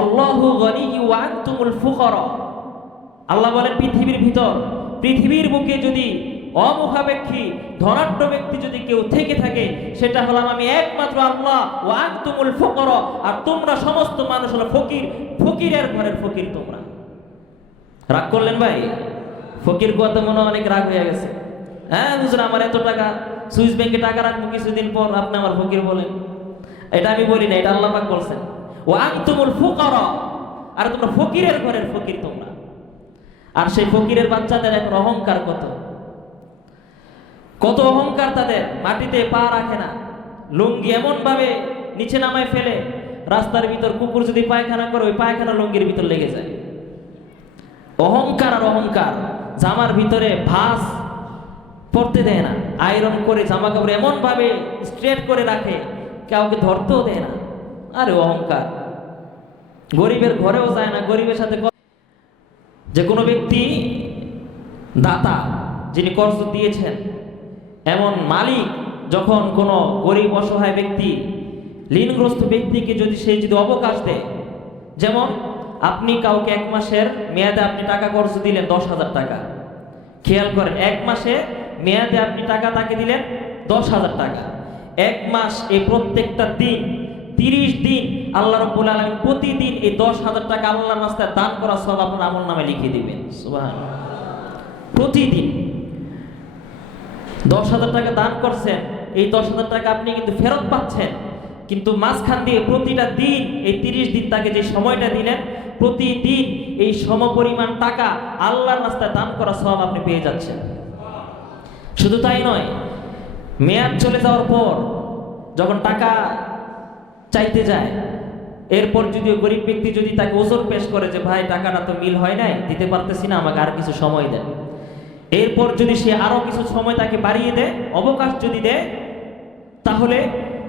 আল্লাহু গনিয়্যু ওয়া আনতুমুল ফুকারা। আল্লাহ বলেন পৃথিবীর বুকে যদি অমুখাপেক্ষী ধনাঢ্য ব্যক্তি যদি কেউ থেকে থাকে, সেটা হলাম আমি একমাত্র আল্লাহ। ওয়া আনতুমুল ফুকারা, আর তোমরা সমস্ত মানুষ হলো ফকির, ফকিরের ঘরের ফকির তোমরা। রাগ করলেন ভাই? ফকির কথা মনে অনেক রাগ হয়ে গেছে। হ্যাঁ হুজুর, আমার এত টাকা, সুইস ব্যাংকে টাকা রাখবো, কিছুদিন পর আপনি আমার ফকির বলেন। এটা আমি বলি না, এটা আল্লাহ পাক বলছেন। ওয়া আনতুমুল ফুকারা, আর তোমরা ফকিরের ঘরের ফকির তোমরা। আর সেই ফকিরের বাচ্চাদের এখন অহংকার কত অহংকার তাদের, মাটিতে পা রাখে না, লুঙ্গি এমন ভাবে নিচে নামায় ফেলে, রাস্তার ভিতর কুকুর যদি পায়খানা করে ওই পায়খানা লুঙ্গির ভিতর লেগে যায়। অহংকার আর অহংকার। জামার ভিতরে ভাঁজ পড়তে দেয় না, আয়রন করে জামা কাপড় এমন ভাবে স্ট্রেট করে রাখে, কাউকে ধরতেও দেয় না। আরে অহংকার। গরিবের ঘরেও যায় না, গরিবের সাথে। যে কোনো ব্যক্তি দাতা, যিনি কর্জ দিয়েছেন, এমন মালিক যখন কোনো গরিব অসহায় ব্যক্তি, ঋণগ্রস্ত ব্যক্তিকে যদি অবকাশ দেয়, যেমন আপনি কাউকে 1 মাসের মেয়াদে আপনি টাকা কর্জ দিলেন 10,000 টাকা, খেয়াল করেন 1 মাসে মেয়াদে আপনি টাকা তাকে দিলেন 10,000 টাকা। 1 মাস, এই প্রত্যেকটা দিন 30 দিন আল্লাহ রাব্বুল আলামিন প্রতিদিন এই 10,000 টাকা আল্লাহর রাস্তায় দান করা সওয়াব আপনার আমলনামায় লিখে দিবেন। সুবহানাল্লাহ। প্রতিদিন 10,000 টাকা দান করছেন, এই 10,000 টাকা আপনি কিন্তু ফেরত পাচ্ছেন, কিন্তু মাঝখান দিয়ে প্রতিটা দিন এই 30 দিন তাকে যে সময়টা দিলেন, প্রতিদিন এই সমপরিমাণ টাকা আল্লাহর রাস্তায় দান করা সওয়াব আপনি পেয়ে যাচ্ছেন। শুধু তাই নয়, মেয়াদ চলে যাওয়ার পর যখন টাকা চাইতে যায়, এরপর যদি গরিব ব্যক্তি যদি তাকে ওজর পেশ করে যে ভাই টাকাটা তো মিল হয় নাই, দিতে পারতেছি না, আমাকে আর কিছু সময় দেন, এরপর যদি সে আরো কিছু সময় তাকে বাড়িয়ে দেয়, অবকাশ যদি দেয়, তাহলে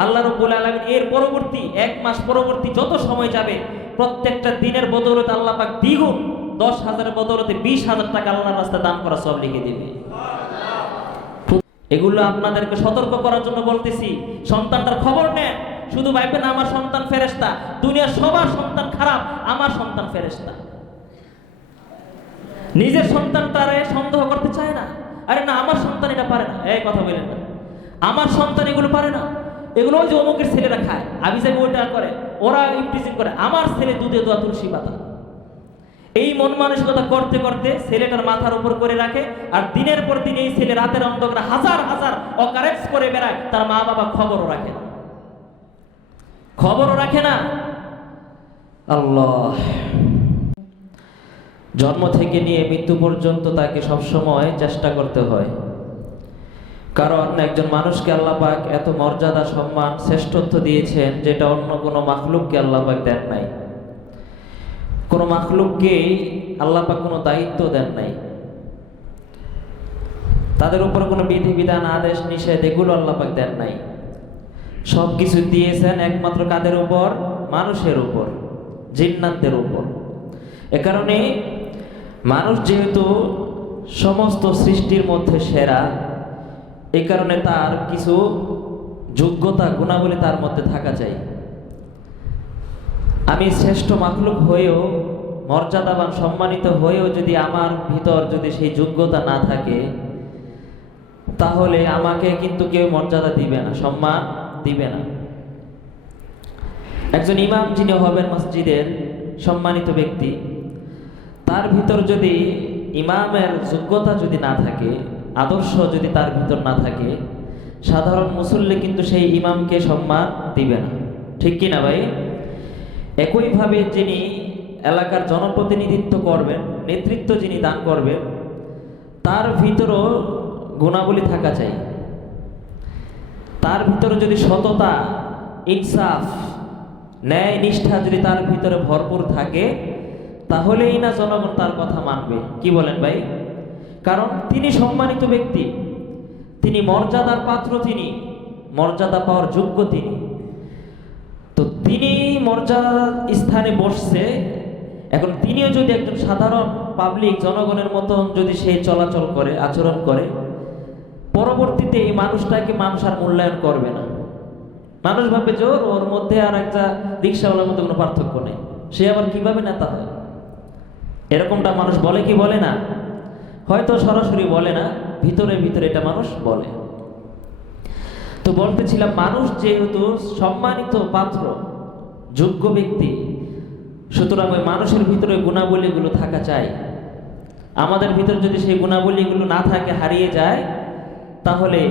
আল্লাহ রাব্বুল আলামিন এর পরবর্তী 1 মাস পরবর্তী যত সময় যাবে, প্রত্যেকটা দিনের বদৌলতে আল্লাহ পাক দ্বিগুণ, 10,000 বদৌলতে 20,000 টাকা আল্লাহর রাস্তায় দান করা সওয়াব লিখে দিবে। এগুলো আপনাদেরকে সতর্ক করার জন্য বলতেছি। সন্তানটার খবর নেন, শুধু ভাইবেন আমার সন্তান ফেরেশতা, দুনিয়ার সবার সন্তান খারাপ, আমার সন্তান ফেরেশতা। নিজের সন্তানটারে সন্দেহ করতে চায় না। আরে না, আমার সন্তান এটা পারে না, এই কথা বলেন না, আমার সন্তান এগুলো পারে না, এগুলো যে অমুকের ছেলেরা খায়, আবিজাবি ওইটা করে, ওরা ইফটিজিং করে, আমার ছেলে দুধে দোয়া তুলসী পাতা। এই মন মানসিকতা করতে করতে ছেলেটার মাথার উপর করে রাখে, আর দিনের পর দিন এই ছেলে রাতের অন্ধকারে হাজার হাজার অকারেন্স করে বেড়ায়, তার মা বাবা খবরও রাখে না। আল্লাহ। জন্ম থেকে নিয়ে মৃত্যু পর্যন্ত তাকে সবসময় চেষ্টা করতে হয়, কারণ একজন মানুষকে আল্লাহ পাক এত মর্যাদা, সম্মান, শ্রেষ্ঠত্ব দিয়েছেন, যেটা অন্য কোনো মাখলুককে আল্লাহ পাক দেন নাই। কোনো মাখলুককে আল্লাহ পাক কোনো দায়িত্ব দেন নাই, তাদের উপর কোনো বিধিবিধান, আদেশ, নিষেধ এগুলো আল্লাহ পাক দেন নাই। সব কিছু দিয়েছেন একমাত্র কাদের উপর? মানুষের উপর, জিন্নাতদের উপর। এ কারণে মানুষ যেহেতু সমস্ত সৃষ্টির মধ্যে সেরা, এই কারণে তার কিছু যোগ্যতা, গুণাবলী তার মধ্যে থাকা চাই। আমি শ্রেষ্ঠ মাখলুক হয়েও, মর্যাদাবান, সম্মানিত হয়েও যদি আমার ভিতর যদি সেই যোগ্যতা না থাকে, তাহলে আমাকে কিন্তু কেউ মর্যাদা দিবে না, সম্মান দিবে না। একজন ইমাম যিনি হবেন মসজিদের সম্মানিত ব্যক্তি, তার ভিতর যদি ইমামের যোগ্যতা যদি না থাকে, আদর্শ যদি তার ভিতর না থাকে, সাধারণ মুসল্লি কিন্তু সেই ইমামকে সম্মান দিবে না। ঠিক কি না ভাই? একইভাবে যিনি এলাকার জনপ্রতিনিধিত্ব করবেন, নেতৃত্ব যিনি দান করবেন, তার ভিতরও গুণাবলী থাকা চাই। তার ভিতরে যদি সততা, ইনসাফ, ন্যায়, নিষ্ঠা যদি তার ভিতরে ভরপুর থাকে, তাহলেই না জনগণ তার কথা মানবে। কি বলেন ভাই? কারণ তিনি সম্মানিত ব্যক্তি, তিনি মর্যাদার পাত্র, তিনি মর্যাদা পাওয়ার যোগ্য। তো তিনি মর্যাদার স্থানে বসছে, এখন তিনিও যদি একজন সাধারণ পাবলিক, জনগণের মতন যদি সে চলাচল করে, আচরণ করে, পরবর্তীতে এই মানুষটাকে মানুষ আর মূল্যায়ন করবে না। মানুষ ভাবে জোর ওর মধ্যে আর একটা রিক্সাওয়ালার মধ্যে কোনো পার্থক্য নেই, সে আবার কিভাবে নেতা হয়। এরকমটা মানুষ বলে কি বলে না? হয়তো সরাসরি বলে না, ভিতরে ভিতরে এটা মানুষ বলে। তো বলতেছিলাম, মানুষ যেহেতু সম্মানিত পাত্র, যোগ্য ব্যক্তি, সুতরাং ওই মানুষের ভিতরে গুণাবলীগুলো থাকা চাই। আমাদের ভিতরে যদি সেই গুণাবলীগুলো না থাকে, হারিয়ে যায়, তাহলে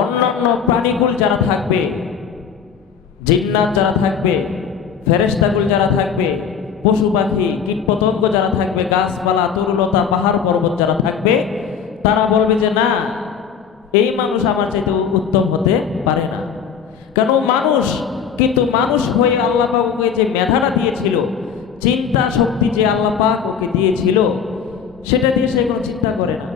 অন্যান্য প্রাণীকুল যারা থাকবে, জিন্নাত যারা থাকবে, ফেরেশতাকুল যারা থাকবে, পশু পাখি কীটপতঙ্গ যারা থাকবে, গাছপালা তরুলতা পাহাড় পর্বত যারা থাকবে, তারা বলবে যে না, এই মানুষ আমার চাইতে উত্তম হতে পারে না। কেন? মানুষ, কিন্তু মানুষ হয়ে আল্লাহ পাক ওকে যে মেধাটা দিয়েছিল, চিন্তা শক্তি যে আল্লাহ পাক ওকে দিয়েছিল, সেটা দিয়ে সে কোনো চিন্তা করে না।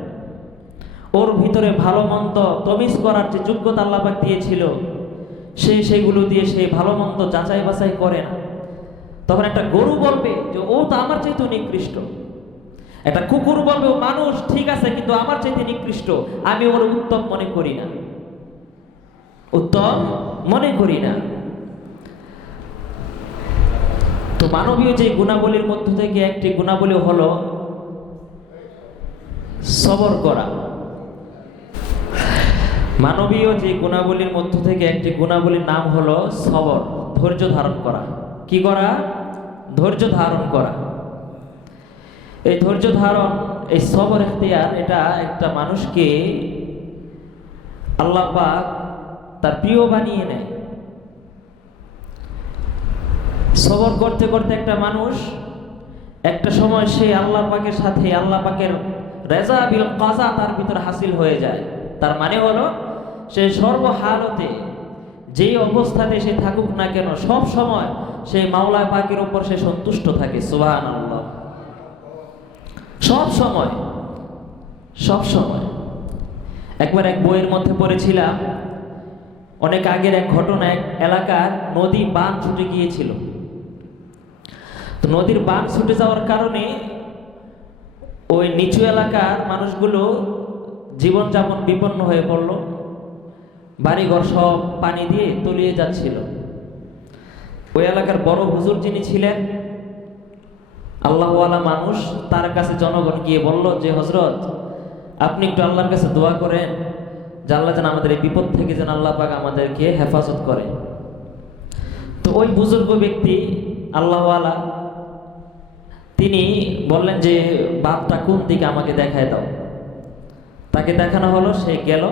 ওর ভিতরে ভালো মন্দ তমিজ করার যে যোগ্যতা আল্লাহ পাক দিয়েছিল, সে সেগুলো দিয়ে সে ভালো মন্দ যাচাই বাছাই করে না। তখন একটা গরু বলবে যে ও তো আমার চাইতে নিকৃষ্ট, একটা কুকুর বলবে ও মানুষ ঠিক আছে কিন্তু আমার চাইতে নিকৃষ্ট, আমি ওর উত্তম মনে করি না, উত্তম মনে করি না। তো মানবীয় যে গুণাবলীর মধ্য থেকে একটি গুণাবলী হলো সবর করা। মানবীয় যে গুণাবলীর মধ্য থেকে একটি গুণাবলীর নাম হলো সবর, ধৈর্য ধারণ করা। কি করা? ধৈর্য ধারণ করা। এই ধৈর্য ধারণ, এই সবর ইখতিয়ার, এটা একটা মানুষকে আল্লাহ পাক তার প্রিয় বানিয়ে নেয়। সবর করতে করতে একটা মানুষ একটা সময় সে আল্লাহ পাকের সাথে, আল্লাহ পাকের রেজা বিল কাজা তার ভিতরে হাসিল হয়ে যায়। তার মানে হলো সে সর্বহালতে, যেই অবস্থাতে সে থাকুক না কেন, সব সময় সে মাওলা পাকের উপর সে সন্তুষ্ট থাকে। সুবহানাল্লাহ। সব সময়, সব সময়। একবার এক বইয়ের মধ্যে পড়েছিলাম, অনেক আগের এক ঘটনা। এক এলাকার নদী বাঁধ ছুটে গিয়েছিল। তো নদীর বাঁধ ছুটে যাওয়ার কারণে ওই নিচু এলাকার মানুষগুলো জীবনযাপন বিপন্ন হয়ে পড়ল। বাড়িঘর সব পানি দিয়ে তলিয়ে যাচ্ছিল। ওই এলাকার বড় হুজুর যিনি ছিলেন, আল্লাহওয়ালা মানুষ, তার কাছে জনগণ গিয়ে বলল যে হযরত, আপনি একটু আল্লাহর কাছে দোয়া করেন যে আল্লাহ যেন আমাদের এই বিপদ থেকে যেন আল্লাহ পাক আমাদেরকে হেফাজত করে। তো ওই বুজুর্গ ব্যক্তি আল্লাহওয়ালা, তিনি বললেন যে বাঁধটা কোন দিকে আমাকে দেখায় দাও। তাকে দেখানো হলো, সে গেল,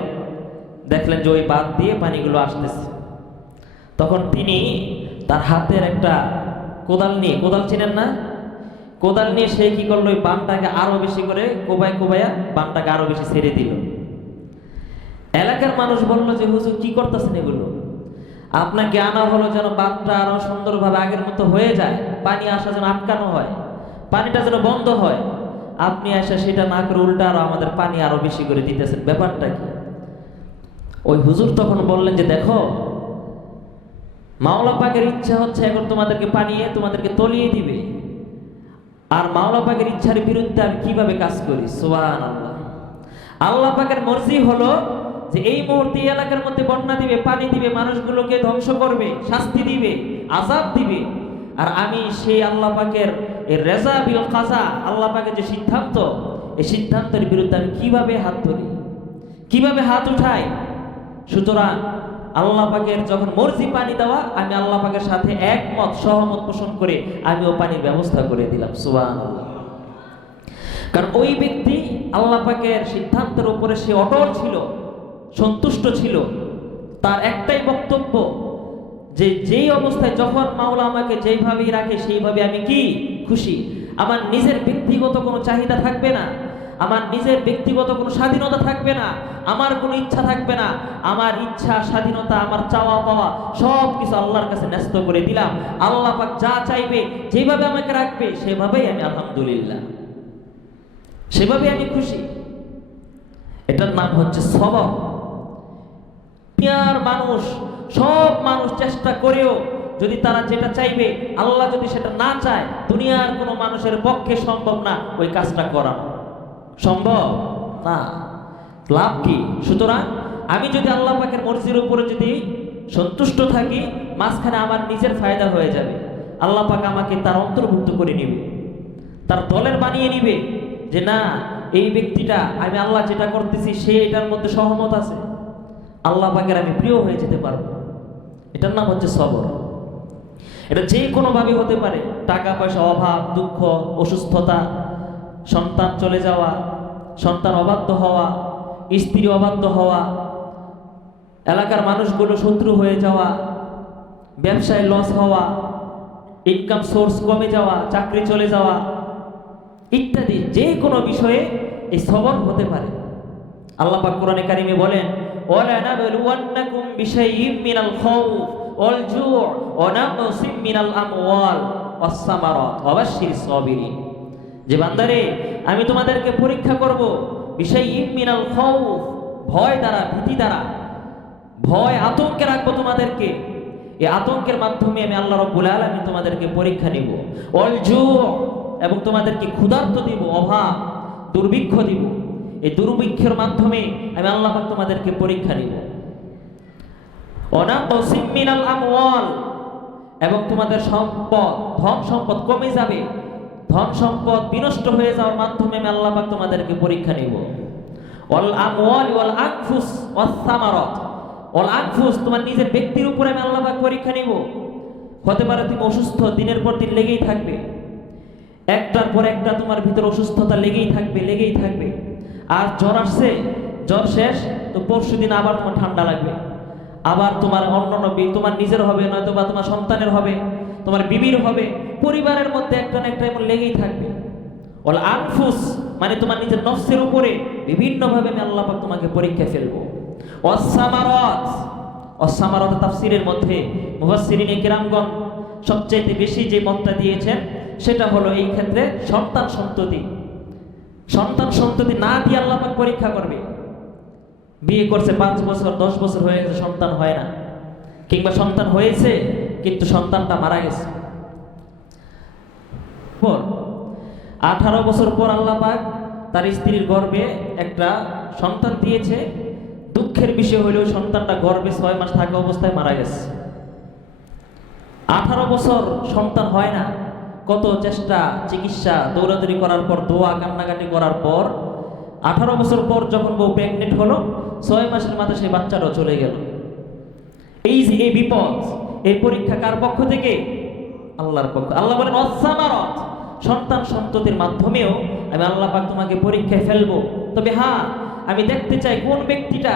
দেখলেন যে ওই বাঁধ দিয়ে পানিগুলো আসতেছে। তখন তিনি তার হাতের একটা কোদাল নিয়ে, কোদাল চিনেন না? কোদাল নিয়ে সে কি করলো, ওই বাঁধটাকে আরো বেশি করে কোবাইয়া বাঁধটাকে আরো বেশি ছেড়ে দিল। এলাকার মানুষ বলল যে হুজুর কি করতেছেন এগুলো? আপনাকে আনা হলো যেন বাঁধটা আরো সুন্দরভাবে আগের মতো হয়ে যায়, পানি আসা যেন আটকানো হয়, পানিটা যেন বন্ধ হয়। আপনি এসে সেটা না করে উল্টা আরো আমাদের পানি আরো বেশি করে দিতেছেন, ব্যাপারটা কি? ওই হুজুর তখন বললেন যে দেখো, মাওলা পাকের ইচ্ছা হচ্ছে এখন তোমাদেরকে পানিয়ে তোমাদেরকে তলিয়ে দিবে, আর মাওলা পাকের ইচ্ছার বিরুদ্ধে আমি কিভাবে কাজ করি। সুবহানাল্লাহ। আল্লাহ পাকের মর্জি হলো যে এই মুহূর্তে এলাকার মধ্যে বন্যা দিবে, পানি দিবে, মানুষগুলোকে ধ্বংস করবে, শাস্তি দিবে, আযাব দিবে। আর আমি সেই আল্লাহ পাকের এই রেজা বিল কাজা, আল্লাহ পাকের যে সিদ্ধান্ত, এই সিদ্ধান্তের বিরুদ্ধে আমি কিভাবে হাত ধরি, কিভাবে হাত উঠাই। সুতরাং আল্লাহ পাকের যখন মর্জি পানি দেওয়া, আমি আল্লাহ পাকের সাথে একমত, সহমত পোষণ করে আমিও পানির ব্যবস্থা করে দিলাম। সুবহানাল্লাহ। কারণ ওই ব্যক্তি আল্লাহ পাকের সিদ্ধান্তের উপরে সে অটল ছিল, সন্তুষ্ট ছিল। তার একটাই বক্তব্য যে যেই অবস্থায় যখন মাওলা আমাকে যেইভাবেই রাখে সেইভাবে আমি কি খুশি। আমার নিজের ব্যক্তিগত কোনো চাহিদা থাকবে না, আমার নিজের ব্যক্তিগত কোনো স্বাধীনতা থাকবে না, আমার কোনো ইচ্ছা থাকবে না। আমার ইচ্ছা, স্বাধীনতা, আমার চাওয়া পাওয়া সব কিছু আল্লাহর কাছে ন্যস্ত করে দিলাম। আল্লাহ পাক যা চাইবে, যেভাবে আমাকে রাখবে, সেভাবেই আমি আলহামদুলিল্লাহ, সেভাবে আমি খুশি। এটার নাম হচ্ছে সবর। দুনিয়ার মানুষ, সব মানুষ চেষ্টা করেও যদি তারা যেটা চাইবে, আল্লাহ যদি সেটা না চায়, দুনিয়ার কোনো মানুষের পক্ষে সম্ভব না ওই কাজটা করা। সম্ভব না, লাভ কি? সুতরাং আমি যদি আল্লাহ পাকের মর্জির উপরে যদি সন্তুষ্ট থাকি, মাঝখানে আমার নিজের ফায়দা হয়ে যাবে। আল্লাহ পাক আমাকে তার অন্তর্ভুক্ত করে নিবে, তার দলের বানিয়ে নিবে, যে না এই ব্যক্তিটা আমি আল্লাহ যেটা করতেছি সে এটার মধ্যে সহমত আছে, আল্লাহ পাকের আমি প্রিয় হয়ে যেতে পারবো। এটার নাম হচ্ছে সবর। এটা যে কোনোভাবে হতে পারে, টাকা পয়সা অভাব, দুঃখ, অসুস্থতা, সন্তান চলে যাওয়া, সন্তান অবাধ্য হওয়া, স্ত্রী অবাধ্য হওয়া, এলাকার মানুষগুলো শত্রু হয়ে যাওয়া, ব্যবসায় লস হওয়া, ইনকাম সোর্স কমে যাওয়া, চাকরি চলে যাওয়া ইত্যাদি যে কোনো বিষয়ে এই সবর হতে পারে। আল্লাহ পাক কোরআনে কারিমে বলেন, ওয়ালা নাবলুওয়ান্নাকুম বিশাইইম মিনাল খাউফ ওয়াল জু' ওয়া নাকসিম মিনাল আমওয়াল ওয়াস সামারাত ওয়া বাশশিরিস সাবিরিন। যে বান্দারে আমি তোমাদেরকে পরীক্ষা করব বিশাইইম মিনাল খাউফ, ভয় দ্বারা, ভীতি দ্বারা, ভয় আতঙ্কে রাখবো তোমাদেরকে। এই আতঙ্কের মাধ্যমে আমি আল্লাহ রাব্বুল আলামিন তোমাদেরকে পরীক্ষা নিব। ওয়াল জু', এবং তোমাদেরকে ক্ষুধার্ত দিব, অভাব দুর্ভিক্ষ দিব। এই দুর্ভিক্ষের মাধ্যমে আমি আল্লাহ পাক তোমাদেরকে পরীক্ষা নিব। ওয়ানাকসিম মিনাল আমওয়াল, এবং তোমাদের সম্পদ, ধন সম্পদ কমে যাবে, ধন সম্পদ বিনষ্ট হয়ে যাওয়ার মাধ্যমে আমি আল্লাহ পাক তোমাদেরকে পরীক্ষা নিব। ওয়াল আমওয়াল ওয়াল আনফুস ওয়াস সামারাত, ওয়াল আনফুস, তোমার নিজের ব্যক্তির উপরে আমি আল্লাহ পাক পরীক্ষা নিব। হতে পারে তুমি অসুস্থ, দিনের পর দিন লেগেই থাকবে, একটার পর একটা তোমার ভিতরে অসুস্থতা লেগেই থাকবে, লেগেই থাকবে। আর জ্বর আসছে, জ্বর শেষ তো পরশুদিন আবার তোমার ঠান্ডা লাগবে, আবার তোমার অন্যান্য তোমার নিজের হবে, নয়তো বা তোমার সন্তানের হবে, তোমার বিবির হবে, পরিবারের মধ্যে একটা না একটা এমন লেগেই থাকবে। ওয়াল আনফুস, মানে তোমার নিজের নফসের উপরে বিভিন্নভাবে আমি আল্লাহ পাক তোমাকে পরীক্ষা ফেলবো। ওয়াস সামারাত, ওয়াস সামারাত তাফসীরের মধ্যে মুফাসসিরিনে কিরামগণ সবচেয়ে বেশি যে মতটা দিয়েছেন সেটা হলো এই ক্ষেত্রে সন্তান সন্ততি। সন্তান সন্ততি না দিয়ে আল্লাহ পাক পরীক্ষা করবে। বিয়ে করছে 5 বছর 10 বছর হয়ে গেছে, সন্তান হয় না, কিংবা সন্তান হয়েছে কিন্তু সন্তানটা মারা গেছে। 18 বছর পর আল্লাহ পাক তার স্ত্রীর গর্ভে একটা সন্তান দিয়েছে। দুঃখের বিষয় হলেও সন্তানটা গর্ভে 6 মাস থাকা অবস্থায় মারা গেছে। 18 বছর সন্তান হয় না, কত চেষ্টা, চিকিৎসা, দৌড়াদৌড়ি করার পর, দোয়া কান্নাকাটি করার পর 18 বছর পর যখন বউ প্রেগনেন্ট হলো, 6 মাসের মাথায় সেই বাচ্চাটাও চলে গেল। এই যে এই বিপদ, এই পরীক্ষা কার পক্ষ থেকে? আল্লাহর পক্ষ। আল্লাহ বলেন ওয়াস-সামারাত, সন্তান সন্ততির মাধ্যমেও আমি আল্লাহ পাক তোমাকে পরীক্ষায় ফেলবো। তবে হ্যাঁ, আমি দেখতে চাই কোন ব্যক্তিটা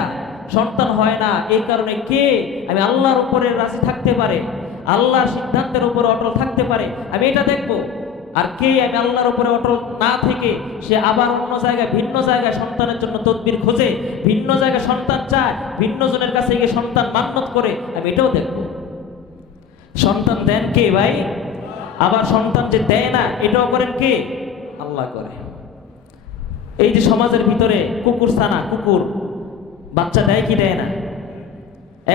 সন্তান হয় না এই কারণে কে আমি আল্লাহর উপরে রাজি থাকতে পারে, আল্লাহর সিদ্ধান্তের উপরে অটল থাকতে পারে, আমি এটা দেখবো। আর কে আমি আল্লাহর উপরে অটল না থেকে সে আবার অন্য জায়গায়, ভিন্ন জায়গায় সন্তানের জন্য তদবির খোঁজে, ভিন্ন জায়গায় সন্তান চায়, ভিন্ন জনের কাছে গিয়ে সন্তান মান্নত করে, আমি এটাও দেখবো। সন্তান দেন কে ভাই? আবার সন্তান যে দেয় না এটাও করেন কে? আল্লাহ করে। এই যে সমাজের ভিতরে কুকুর ছানা, কুকুর বাচ্চা দেয় কি দেয় না?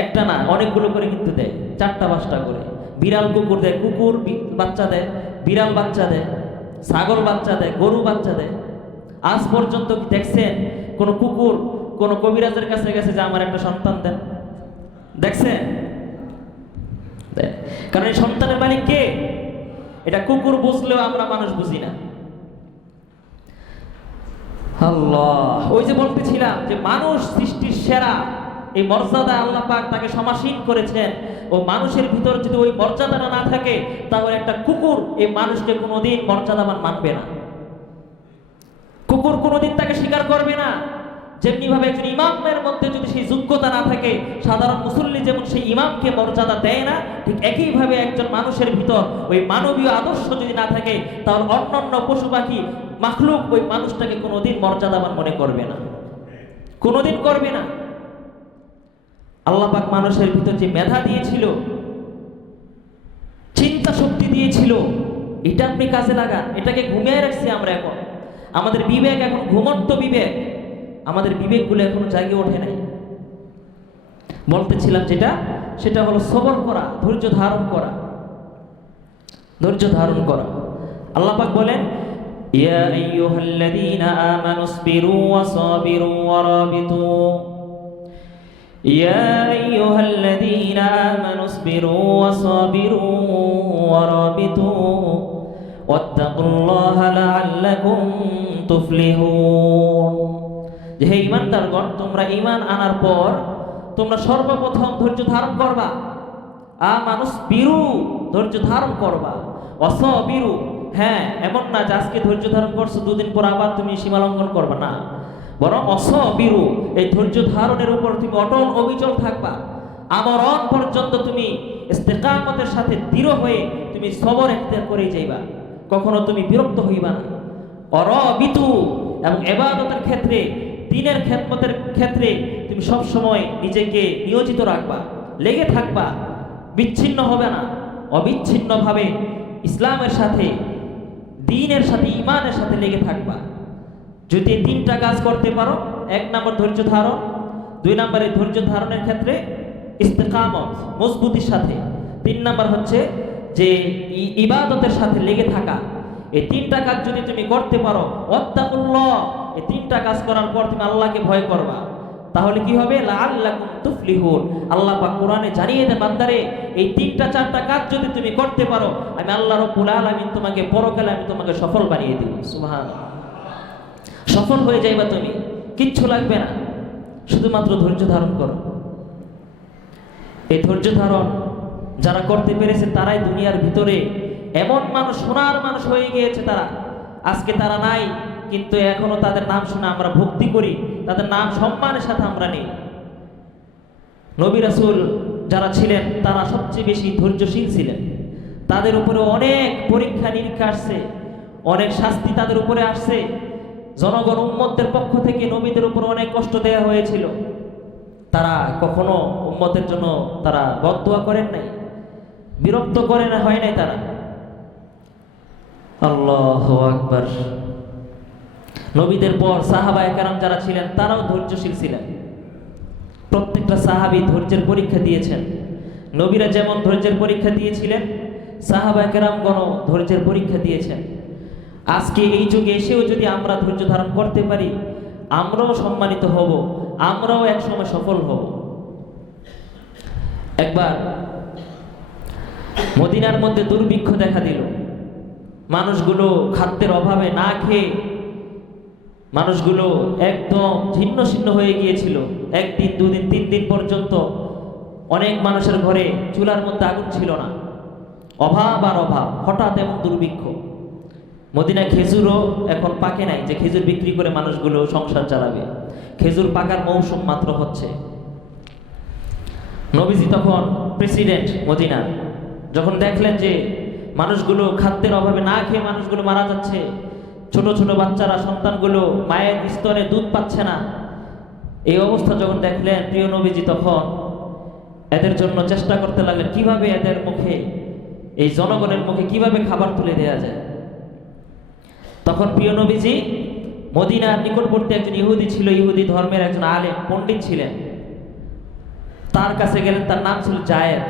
একটা না, অনেকগুলো করে কিন্তু দেয়, 4টা-5টা করে। বিড়াল কুকুর দেয়, কুকুর বাচ্চা দেয়, বিড়াল বাচ্চা দেয়, ছাগল বাচ্চা দেয়, গরু বাচ্চা দেয়। আজ পর্যন্ত কি দেখছেন কোন কুকুর কোন কবিরাজের কাছে গেছে যে আমার একটা সন্তান দেন? দেখছেন? কারণ এই সন্তানের মালিক কে? এটা কুকুর বুঝলেও আমরা মানুষ বুঝি না। আল্লাহ, ওই যে বলতেছিলাম যে মানুষ সৃষ্টির সেরা, এই মর্যাদা আল্লাহ পাক তাকে সমাসীন করেছেন। ও মানুষের ভিতর যদি ওই মর্যাদাটা না থাকে, তাহলে একটা কুকুর এই মানুষকে কোনোদিন মর্যাদাবান মানবে না। কুকুর কোনোদিন তাকে স্বীকার করবে না। যেমনি ভাবে একজন ইমামের মধ্যে যদি সেই যোগ্যতা না থাকে, সাধারণ মুসল্লি যেমন সেই ইমামকে মর্যাদা দেয় না, ঠিক একইভাবে একজন মানুষের ভিতর ওই মানবীয় আদর্শ যদি না থাকে, তাহলে অন্যান্য পশু পাখি মাখলুক ওই মানুষটাকে কোনোদিন মর্যাদাবান মনে করবে না, কোনোদিন করবে না। আল্লাহ পাক মানুষের ভিতর যে মেধা দিয়েছিল, চিন্তা শক্তি দিয়েছিল, এটা আপনি কাজে লাগান। এটাকে ঘুমিয়ে রাখছি আমরা এখন। আমাদের বিবেক এখন ঘুমন্ত বিবেক, আমাদের বিবেকগুলো এখনো জাগে ওঠে নাই। বলতেছিলাম যেটা, সেটা হলো সবর করা, ধৈর্য ধারণ করা, ধৈর্য ধারণ করা। আল্লাহ পাক বলেন, ইয়া আইয়ুহাল্লাযীনা আমানুসবিরু ওয়া সাবিরু ওয়া রাবিতু ইয়া আইয়ুহাল্লাযীনা আমানু ইসবিরু ওয়াসাবিরু ওয়ারাবিতু ওয়াত্তাকুল্লাহা লাআল্লাকুম তুফলিহুন। যে হে ঈমানদারগণ, তোমরা ঈমান আনার পর তোমরা সর্বপ্রথম ধৈর্য ধারণ করবা। আমানুস বিরু, ধৈর্য ধারণ করবা। অসবিরু, হ্যাঁ এমন না যে আজকে ধৈর্য ধারণ করছো দুদিন পর আবার তুমি সীমা লঙ্ঘন করবা, না, বরং অসবিরু, এই ধৈর্য ধারণের উপর তুমি অটল অবিচল থাকবা। আমরণ পর্যন্ত তুমি ইস্তেকামতের সাথে দৃঢ় হয়ে তুমি সবর ইখতিয়ার করেই যাইবা, কখনো তুমি বিরক্ত হইবা না। অরবিতু, এবং ইবাদতের ক্ষেত্রে, দ্বীনের খেদমতের ক্ষেত্রে তুমি সব সময় নিজেকে নিয়োজিত রাখবা, লেগে থাকবা, বিচ্ছিন্ন হবে না। অবিচ্ছিন্নভাবে ইসলামের সাথে, দ্বীনের সাথে, ঈমানের সাথে লেগে থাকবা। যদি এই তিনটা কাজ করতে পারো, 1 নম্বর ধৈর্য ধারণ, 2 নম্বরে ধৈর্য ধারণের ক্ষেত্রে ইস্তেকামত মজবুতির সাথে, 3 নম্বর হচ্ছে যে ইবাদতের সাথে লেগে থাকা। এই 3টা কাজ যদি তুমি করতে পারো, ওয়াত্তাকুল্লাহ, এই 3টা কাজ করার পর তুমি আল্লাহকে ভয় করবা, তাহলে কি হবে? লাআল্লাকুম তুফলিহুন। আল্লাহ পাক কোরআনে জানিয়ে দেন, বান্দারে এই 3টা 4টা কাজ যদি তুমি করতে পারো, আমি আল্লাহ রাব্বুল আলামিন তোমাকে পরকালে আমি তোমাকে সফল বানিয়ে দেব। সুবহানাল্লাহ। সফল হয়ে যাইবা তুমি, কিচ্ছু লাগবে না, শুধুমাত্র ধৈর্য ধারণ করো। এই ধৈর্য ধারণ যারা করতে পেরেছে তারাই দুনিয়ার ভিতরে এমন মানুষ, সোনার মানুষ হয়ে গিয়েছে। তারা আজকে তারা নাই, কিন্তু এখনো তাদের নাম শুনে আমরা ভক্তি করি, তাদের নাম সম্মানের সাথে আমরা নেই। নবী রাসূল যারা ছিলেন তারা সবচেয়ে বেশি ধৈর্যশীল ছিলেন। তাদের উপরে অনেক পরীক্ষা নিরীক্ষা আসছে, অনেক শাস্তি তাদের উপরে আসছে। জনগণ উম্মতদের পক্ষ থেকে নবীদের উপর অনেক কষ্ট দেওয়া হয়েছিল। তারা কখনো উম্মতের জন্য তারা বদদুয়া করেন নাই, বিরক্ত করেন হয় নাই তারা। আল্লাহু আকবার। নবীদের পর সাহাবায়ে কেরাম যারা ছিলেন তারাও ধৈর্যশীল ছিলেন। প্রত্যেকটা সাহাবী ধৈর্যের পরীক্ষা দিয়েছেন। নবীরা যেমন ধৈর্যের পরীক্ষা দিয়েছিলেন, সাহাবায়ে কেরামগণও ধৈর্যের পরীক্ষা দিয়েছেন। আজকে এই যুগে এসেও যদি আমরা ধৈর্য ধারণ করতে পারি, আমরাও সম্মানিত হব, আমরাও একসময় সফল হব। একবার মদিনার মধ্যে দুর্ভিক্ষ দেখা দিল। মানুষগুলো খাদ্যের অভাবে না খেয়ে মানুষগুলো একদম ছিন্ন ছিন্ন হয়ে গিয়েছিল। 1 দিন 2 দিন 3 দিন পর্যন্ত অনেক মানুষের ঘরে চুলার মধ্যে আগুন ছিল না। অভাব আর অভাব, হঠাৎ এমন দুর্ভিক্ষ। মদিনায় খেজুরও এখন পাকে নাই যে খেজুর বিক্রি করে মানুষগুলো সংসার চালাবে। খেজুর পাকার মৌসুম মাত্র হচ্ছে। নবীজি তখন প্রেসিডেন্ট মদিনার, যখন দেখলেন যে মানুষগুলো খাদ্যের অভাবে না খেয়ে মানুষগুলো মারা যাচ্ছে, ছোট ছোট বাচ্চারা, সন্তানগুলো মায়ের স্তনে দুধ পাচ্ছে না, এই অবস্থা যখন দেখলেন, প্রিয় নবীজি তখন এদের জন্য চেষ্টা করতে লাগলেন কিভাবে এদের মুখে, এই জনগণের মুখে কিভাবে খাবার তুলে দেওয়া যায়। তখন প্রিয় নবীজি মদিনার নিকটবর্তী একজন ইহুদি ছিল, ইহুদি ধর্মের একজন আলেম পণ্ডিত ছিলেন, তার কাছে গেলেন। তার নাম ছিল জায়েদ,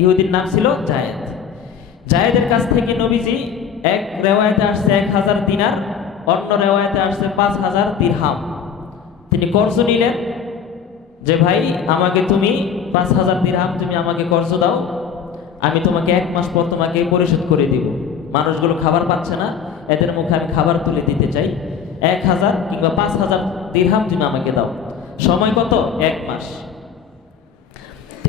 ইহুদির নাম ছিল জায়েদ। জায়েদের কাছ থেকে নবীজি, এক রেওয়ায়েতে আসছে 1000 দিনার, অন্য রেওয়ায়েতে আসছে 5000 দিরহাম, তিনি কর্জ নিলেন যে ভাই আমাকে তুমি 5000 দিরহাম তুমি আমাকে কর্জ দাও, আমি তোমাকে 1 মাস পর তোমাকে পরিশোধ করে দিব। মানুষগুলো খাবার পাচ্ছে না, এদের মুখে আমি খাবার তুলে দিতে চাই, 1000 কিংবা 5000 দিরহাম তুমি আমাকে দাও। সময় কত? 1 মাস।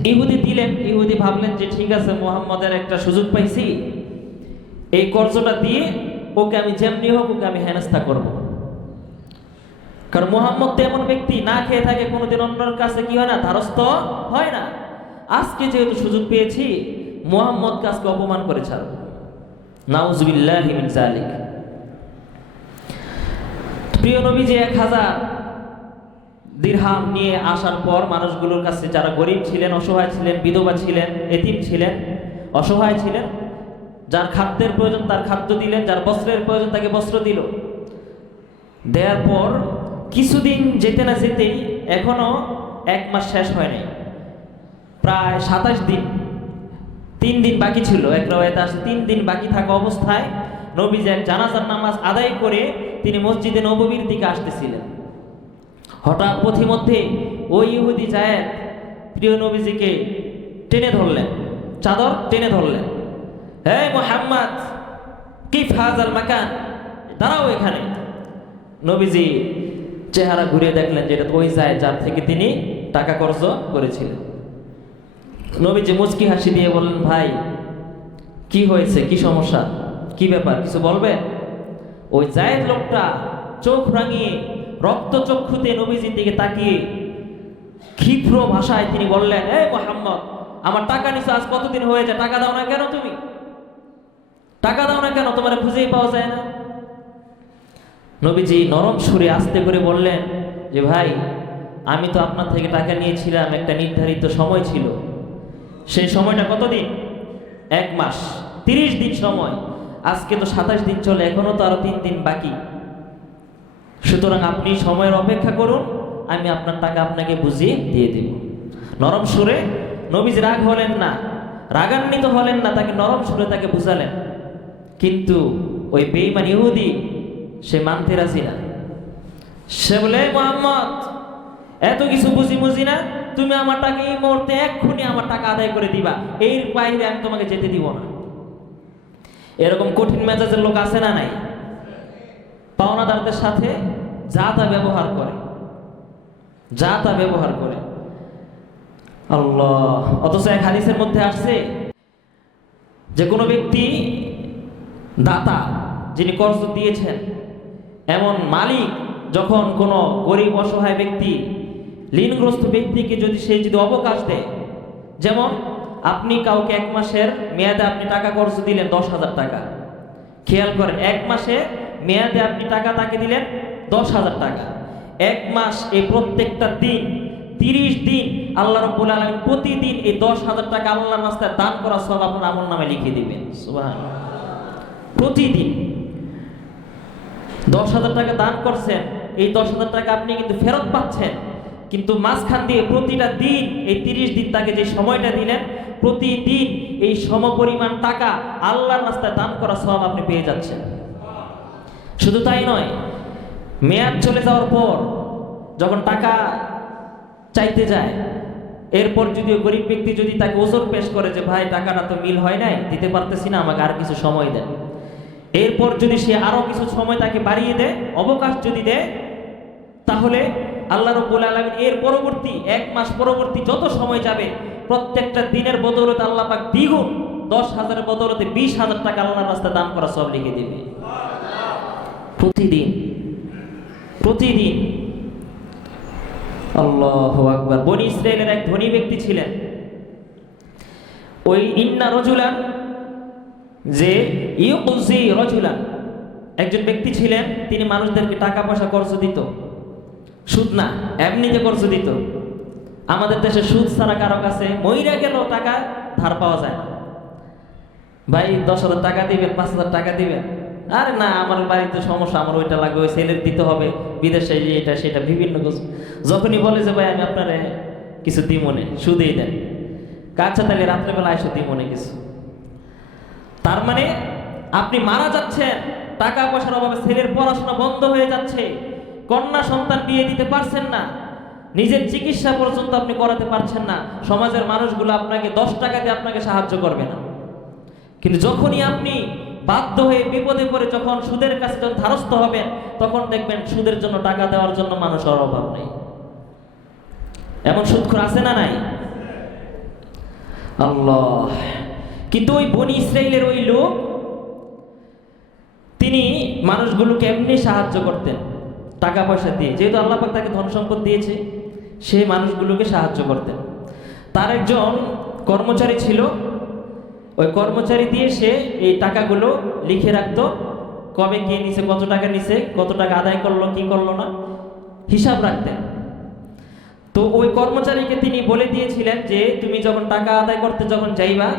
ইহুদি দিলেন। ইহুদি ভাবলেন যে ঠিক আছে, মুহাম্মদের একটা সুযোগ পাইছি, এই কর্জটা দিয়ে ওকে আমি যেমনি হোক ওকে আমি হেনস্থা করব। কারণ মুহাম্মদ তো এমন ব্যক্তি, না খেয়ে থাকে, কোনোদিন অন্যের কাছে কি হয় না, ধারস্থ হয় না। আজকে যেহেতু সুযোগ পেয়েছি, মুহাম্মদকে আজকে অপমান করে ছাড়ব। নাউজুবিল্লাহি মিন যালিক। প্রিয় নবীজি 1000 দিরহাম নিয়ে আসার পর মানুষগুলোর কাছে, যারা গরিব ছিলেন, অসহায় ছিলেন, বিধবা ছিলেন, এতিম ছিলেন, অসহায় ছিলেন, যার খাদ্যের প্রয়োজন তার খাদ্য দিলেন, যার বস্ত্রের প্রয়োজন তাকে বস্ত্র দিল। দেওয়ার পর কিছুদিন যেতে না যেতেই, এখনো 1 মাস শেষ হয়নি, প্রায় 27 দিন, 3 দিন বাকি ছিল। এক রাওয়ায়াতে আসে 3 দিন বাকি থাকা অবস্থায় নবীজি এক জানাজার নামাজ আদায় করে তিনি মসজিদে নববীর দিকে আসতেছিলেন। হঠাৎ পথিমধ্যে ওই ইহুদি জায়েদ প্রিয় নবীজিকে টেনে ধরলেন, চাদর টেনে ধরলেন। হে মুহাম্মদ, কিফ হাযাল মাকান, দাঁড়াও এখানে। নবীজি চেহারা ঘুরে দেখলেন যে এটা তো ওই যায় যার থেকে তিনি টাকা কর্জ করেছিলেন। নবীজি মুচকি হাসি দিয়ে বললেন, ভাই কি হয়েছে, কি সমস্যা, কি ব্যাপার, কিছু বলবে? ওই জায়েদ লোকটা চোখ রাঙিয়ে রক্তচক্ষুতে নবীজির দিকে তাকিয়ে ক্ষিপ্র ভাষায় তিনি বললেন, হে মুহাম্মদ, আমার টাকা নিছো আজ কতদিন হয়েছে, টাকা দাও না কেন? তুমি টাকা দাও না কেন? তোমার খুঁজেই পাওয়া যায় না। নবীজি নরম সুরে আস্তে করে বললেন যে ভাই, আমি তো আপনার থেকে টাকা নিয়েছিলাম, একটা নির্ধারিত সময় ছিল। সেই সময়টা কতদিন? 1 মাস 30 দিন সময়। আজকে তো 27 দিন চলে, এখনো তো আরো 3 দিন বাকি। সুতরাং আপনি সময়ের অপেক্ষা করুন, আমি আপনার টাকা আপনাকে বুঝিয়ে দিয়ে দেব। নরম সুরে নবীজি রাগ হলেন না, রাগান্বিত হলেন না, তাকে নরম সুরে তাকে বুঝালেন। কিন্তু ওই বেঈমান ইহুদি সে মানতে রাজি না। সে বলে, মুহাম্মদ, এত কিছু বুঝি না, তুমি আমার টাকা এই মুহূর্তে এক্ষুনি আমার টাকা আদায় করে দিবা, এর বাইরে আমি তোমাকে যেতে দিব না। এরকম কঠিন মেজাজের লোক আছে না নাই? পাওনাদারদের সাথে যা তা ব্যবহার করে, যা তা ব্যবহার করে। আল্লাহ! অথচ এক হাদিসের মধ্যে আসছে যে কোনো ব্যক্তি, দাতা যিনি কর্জ দিয়েছেন, এমন মালিক যখন কোনো গরিব অসহায় ব্যক্তি, ঋণগ্রস্ত ব্যক্তিকে যদি অবকাশ দেয়, যেমন আপনি কাউকে 1 মাসের মেয়াদে আপনি টাকা কর্জ দিলেন 10,000 টাকা, খেয়াল করেন 1 মাসে মেয়াদে আপনি টাকা তাকে দিলেন 10,000 টাকা। 1 মাস, এই প্রত্যেকটা দিন 30 দিন আল্লাহ রাব্বুল আলামিন প্রতিদিন এই 10,000 টাকা আল্লাহর রাস্তায় দান করা সওয়াব আপনার আমলনামায় লিখে দিবেন। সুবহানাল্লাহ! প্রতিদিন 10,000 টাকা দান করছেন, এই 10,000 টাকা আপনি কিন্তু ফেরত পাচ্ছেন, কিন্তু মাঝখান দিয়ে প্রতিটা দিন এই 30 দিন তাকে যে সময়টা দিলেন, প্রতিদিন এই সমপরিমাণ টাকা আল্লাহর রাস্তায় দান করা সওয়াব আপনি পেয়ে যাচ্ছেন। শুধু তাই নয়, মেয়াদ চলে যাওয়ার পর যখন টাকা চাইতে যায়, এরপর যদি ওই গরিব ব্যক্তি যদি তাকে ওজর পেশ করে যে ভাই, টাকাটা তো মিল হয় নাই, দিতে পারতেছি না, আমাকে আর কিছু সময় দেন, এরপর যদি সে আরো কিছু সময় তাকে বাড়িয়ে দেয়, অবকাশ যদি দেয়, তাহলে আল্লাহ রাব্বুল আলামিন এর পরবর্তী 1 মাস পরবর্তী যত সময় যাবে, প্রত্যেকটা দিনের বদৌলতে আল্লাহ পাক দ্বিগুণ, 10,000 এর বদৌলতে 20,000 টাকা আল্লাহর রাস্তায় দান করা সব লিখে দিবে। প্রতিদিন প্রতিদিন। আল্লাহু আকবার! বনি ইসরাইলের এক ধনী ব্যক্তি ছিলেন। ওই ইন্না রাজুলান, যে ইউজি রাজুলান, একজন ব্যক্তি ছিলেন, তিনি মানুষদেরকে টাকা পয়সা কর্জ দিত, সুদ না, এমনিতে কর্জ দিত। আমাদের দেশে সুদ ছাড়া কারো কাছে মইরা গেল টাকা ধার পাওয়া যায় না। ভাই 10,000 টাকা দিবেন, 5,000 টাকা দিবেন, আরে না, আমার বাড়িতে সমস্যা, আমার ওইটা লাগবে, ওই ছেলের দিতে হবে, বিদেশে এটা সেটা বিভিন্ন কিছু। যখনই বলে যে ভাই আমি আপনারে কিছু দিমনে, সুদেই দেন, কাছে তাহলে রাত্রেবেলা এসে দিমনে কিছু। তার মানে আপনি মারা যাচ্ছেন, টাকা পয়সার অভাবে ছেলের পড়াশোনা বন্ধ হয়ে যাচ্ছে, কন্যা সন্তান বিয়ে দিতে পারছেন না, নিজের চিকিৎসা পর্যন্ত আপনি করাতে পারছেন না। সমাজের মানুষগুলো আপনাকে 10 টাকা দিয়ে আপনাকে সাহায্য করবে না। কিন্তু যখনই আপনি বাধ্য হয়ে বিপদে পড়ে যখন সুদের কাছে যখন ধারস্থ হবেন, তখন দেখবেন সুদের জন্য টাকা দেওয়ার জন্য মানুষের অভাব নেই। এমন সুদখোর আছে না নাই? আল্লাহ! কিন্তু ওই বনি ইসরাইলের ওই লোক, তিনি মানুষগুলোকে এমনি সাহায্য করতেন টাকা পয়সা দিয়ে, যেহেতু আল্লাহ পাক তাকে ধন সম্পদ দিয়েছে, সে মানুষগুলোকে সাহায্য করতেন। তার একজন কর্মচারী ছিল, ওই কর্মচারী দিয়ে সে এই টাকাগুলো লিখে রাখতো, কবে কে নিছে, কত টাকা নিছে, কত টাকা আদায় করলো, কি করলো না, হিসাব রাখতেন। তো ওই কর্মচারীকে তিনি বলে দিয়েছিলেন যে তুমি যখন টাকা আদায় করতে যখন যাইবা,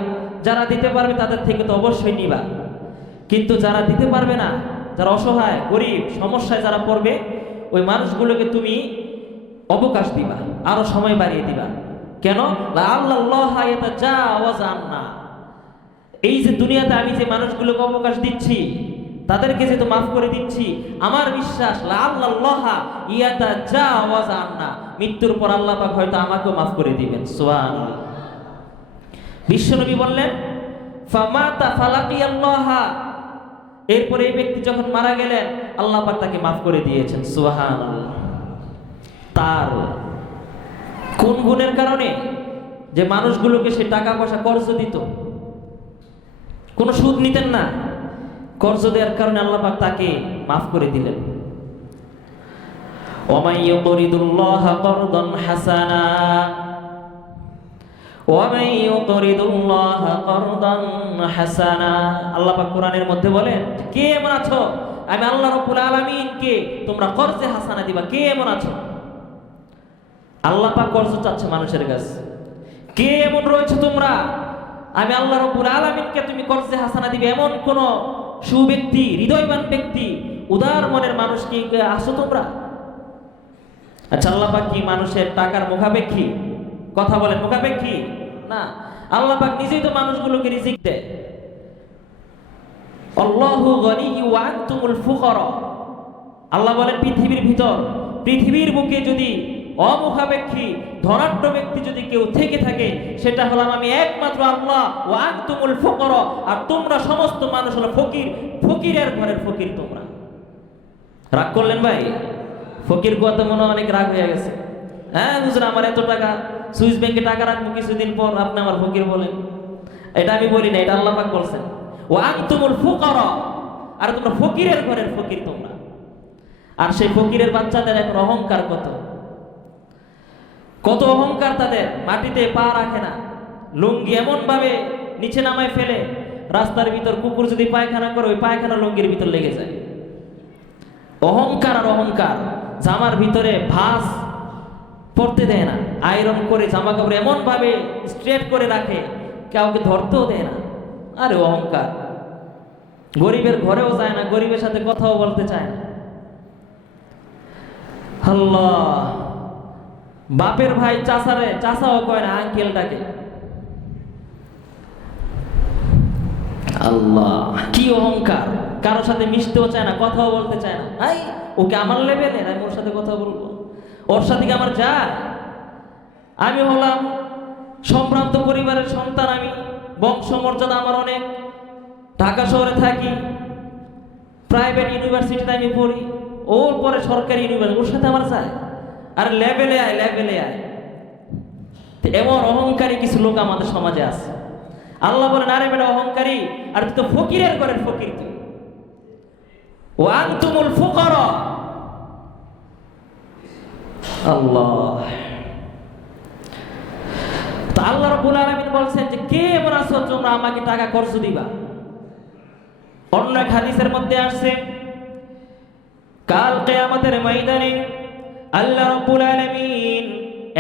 যারা দিতে পারবে তাদের থেকে তো অবশ্যই নিবা, কিন্তু যারা দিতে পারবে না, যারা অসহায় গরিব সমস্যায় যারা পড়বে, ওই মানুষগুলোকে তুমি অবকাশ দিবা, আরো সময় বাড়িয়ে দিবা। কেন? লাআল্লাল্লাহা ইয়াতাজাওয়াজা আন্না, এই যে দুনিয়াতে আমি যে মানুষগুলোকে অবকাশ দিচ্ছি, তাদেরকে যেহেতু মাফ করে দিচ্ছি, আমার বিশ্বাস লাআল্লাল্লাহা ইয়াতাজাওয়াজা আন্না, মৃত্যুর পর আল্লাহ পাক হয়তো আমাকেও মাফ করে দিবেন। সুবহানাল্লাহ। বিশ্বনবী বললেন ফামাতা ফালাকিয়াল্লাহ, এরপরে এই ব্যক্তি যখন মারা গেলেন আল্লাহ পাক তাকে মাফ করে দিয়েছেন। সুবহানাল্লাহ। তার কোন গুণের কারণে? যে মানুষগুলোকে সে টাকা পয়সা কর্জ দিত, কোনো সুদ নিতেন না, কর্জ দেওয়ার কারণে আল্লাহ পাক তাকে মাফ করে দিলেন। ওয়ামান ইউকরিদুল্লাহ করদান হাসানা, ওয়ামান ইউকরিদুল্লাহ করদান হাসানা, আল্লাহ পাক কোরআনের মধ্যে বলেন কে এমন আছো আমি আল্লাহ রাব্বুল আলামিনকে তোমরা কর্জে হাসানা দিবা, কে এমন আছো? আল্লাহ পাক কর্জ চাচ্ছে মানুষের কাছে। কে এমন রয়েছে তোমরা আমি আল্লাহ রাব্বুল আলামিনকে তুমি কর্জে হাসানা দিবে, এমন কোন সুব্যক্তি, হৃদয়বান ব্যক্তি, উদার মনের মানুষ কি আসো তোমরা? আচ্ছা, আল্লাহ পাক কি মানুষের টাকার মুখাপেক্ষী? কথা বলেন, মুখাপেক্ষী না। আল্লাহ পাক নিজেই তো মানুষগুলোকে রিজিক দেয়। আল্লাহু গনিয়্যু ওয়া আনতুমুল ফুকারা, আল্লাহ বলেন পৃথিবীর বুকে যদি অমুখাপেক্ষী ধনাঢ্য ব্যক্তি যদি কেউ থেকে থাকে সেটা হলাম আমি একমাত্র আল্লাহ। ওয়া আনতুমুল ফুকারা, আর তোমরা সমস্ত মানুষ হলো ফকির, ফকিরের ঘরের ফকির তোমরা। রাগ করলেন ভাই? ফকির কথা মনে অনেক রাগ হয়ে গেছে। হ্যাঁ বুঝলেন, আমার এত টাকা, সুইস ব্যাংকে টাকা রাখবো, কিছুদিন পর আপনি আমার ফকির বলেন। এটা আমি বলি না, এটা আল্লাহ পাক বলছেন। ওয়া আনতুমুল ফুকারা, আর তোমরা ফকিরের ঘরের ফকির তোমরা। আর সেই ফকিরের বাচ্চাদের এখন অহংকার কত অহংকার তাদের, মাটিতে পা রাখে না, লুঙ্গি এমন ভাবে নিচে নামায় ফেলে, রাস্তার ভিতর কুকুর যদি পায়খানা করে ওই পায়খানা লুঙ্গির ভিতর লেগে যায়। অহংকার আর অহংকার। জামার ভিতরে ভাঁজ পড়তে দেয় না, আয়রন করে জামা কাপড় এমন ভাবে স্ট্রেট করে রাখে, কাউকে ধরতেও দেয় না। আরে অহংকার। গরিবের ঘরেও যায় না, গরিবের সাথে কথাও বলতে চায় না। আল্লাহ, বাপের ভাই চাচাও কয় না, আঙ্কেলটাকে। আল্লাহ, কি অহংকার! কারোর সাথে মিশতেও চায় না, কথাও বলতে চায় না। আই ওকে আমার লেভেলে, আমি ওর সাথে কথা বলবো, ওর সাথে কি আমার যায়? আমি হলাম সম্ভ্রান্ত পরিবারের সন্তান, আমি বংশমর্যাদা আমার অনেক, ঢাকা শহরে থাকি, প্রাইভেট ইউনিভার্সিটিতে আমি পড়ি, ওর পরে সরকারি ইউনিভার্সিটি, ওর সাথে আমার যায়? আর লেভেলে আয়। এমন অহংকারী কিছু লোক আমাদের সমাজে আছে। আল্লাহ বলেন আরে বেটা অহংকারী, আর তুই তো ফকিরের ঘরের ফকির তুই। ওয়া আনতুমুল ফুকারা। আল্লাহ, তা আল্লাহ রাব্বুল আলামিন বলছেন যে কে এমন আছো তোমরা আমাকে টাকা কর্জ দিবা। অন্য এক হাদিসের মধ্যে আসছে কাল কিয়ামতের ময়দানে আল্লাহ রাব্বুল আলামিন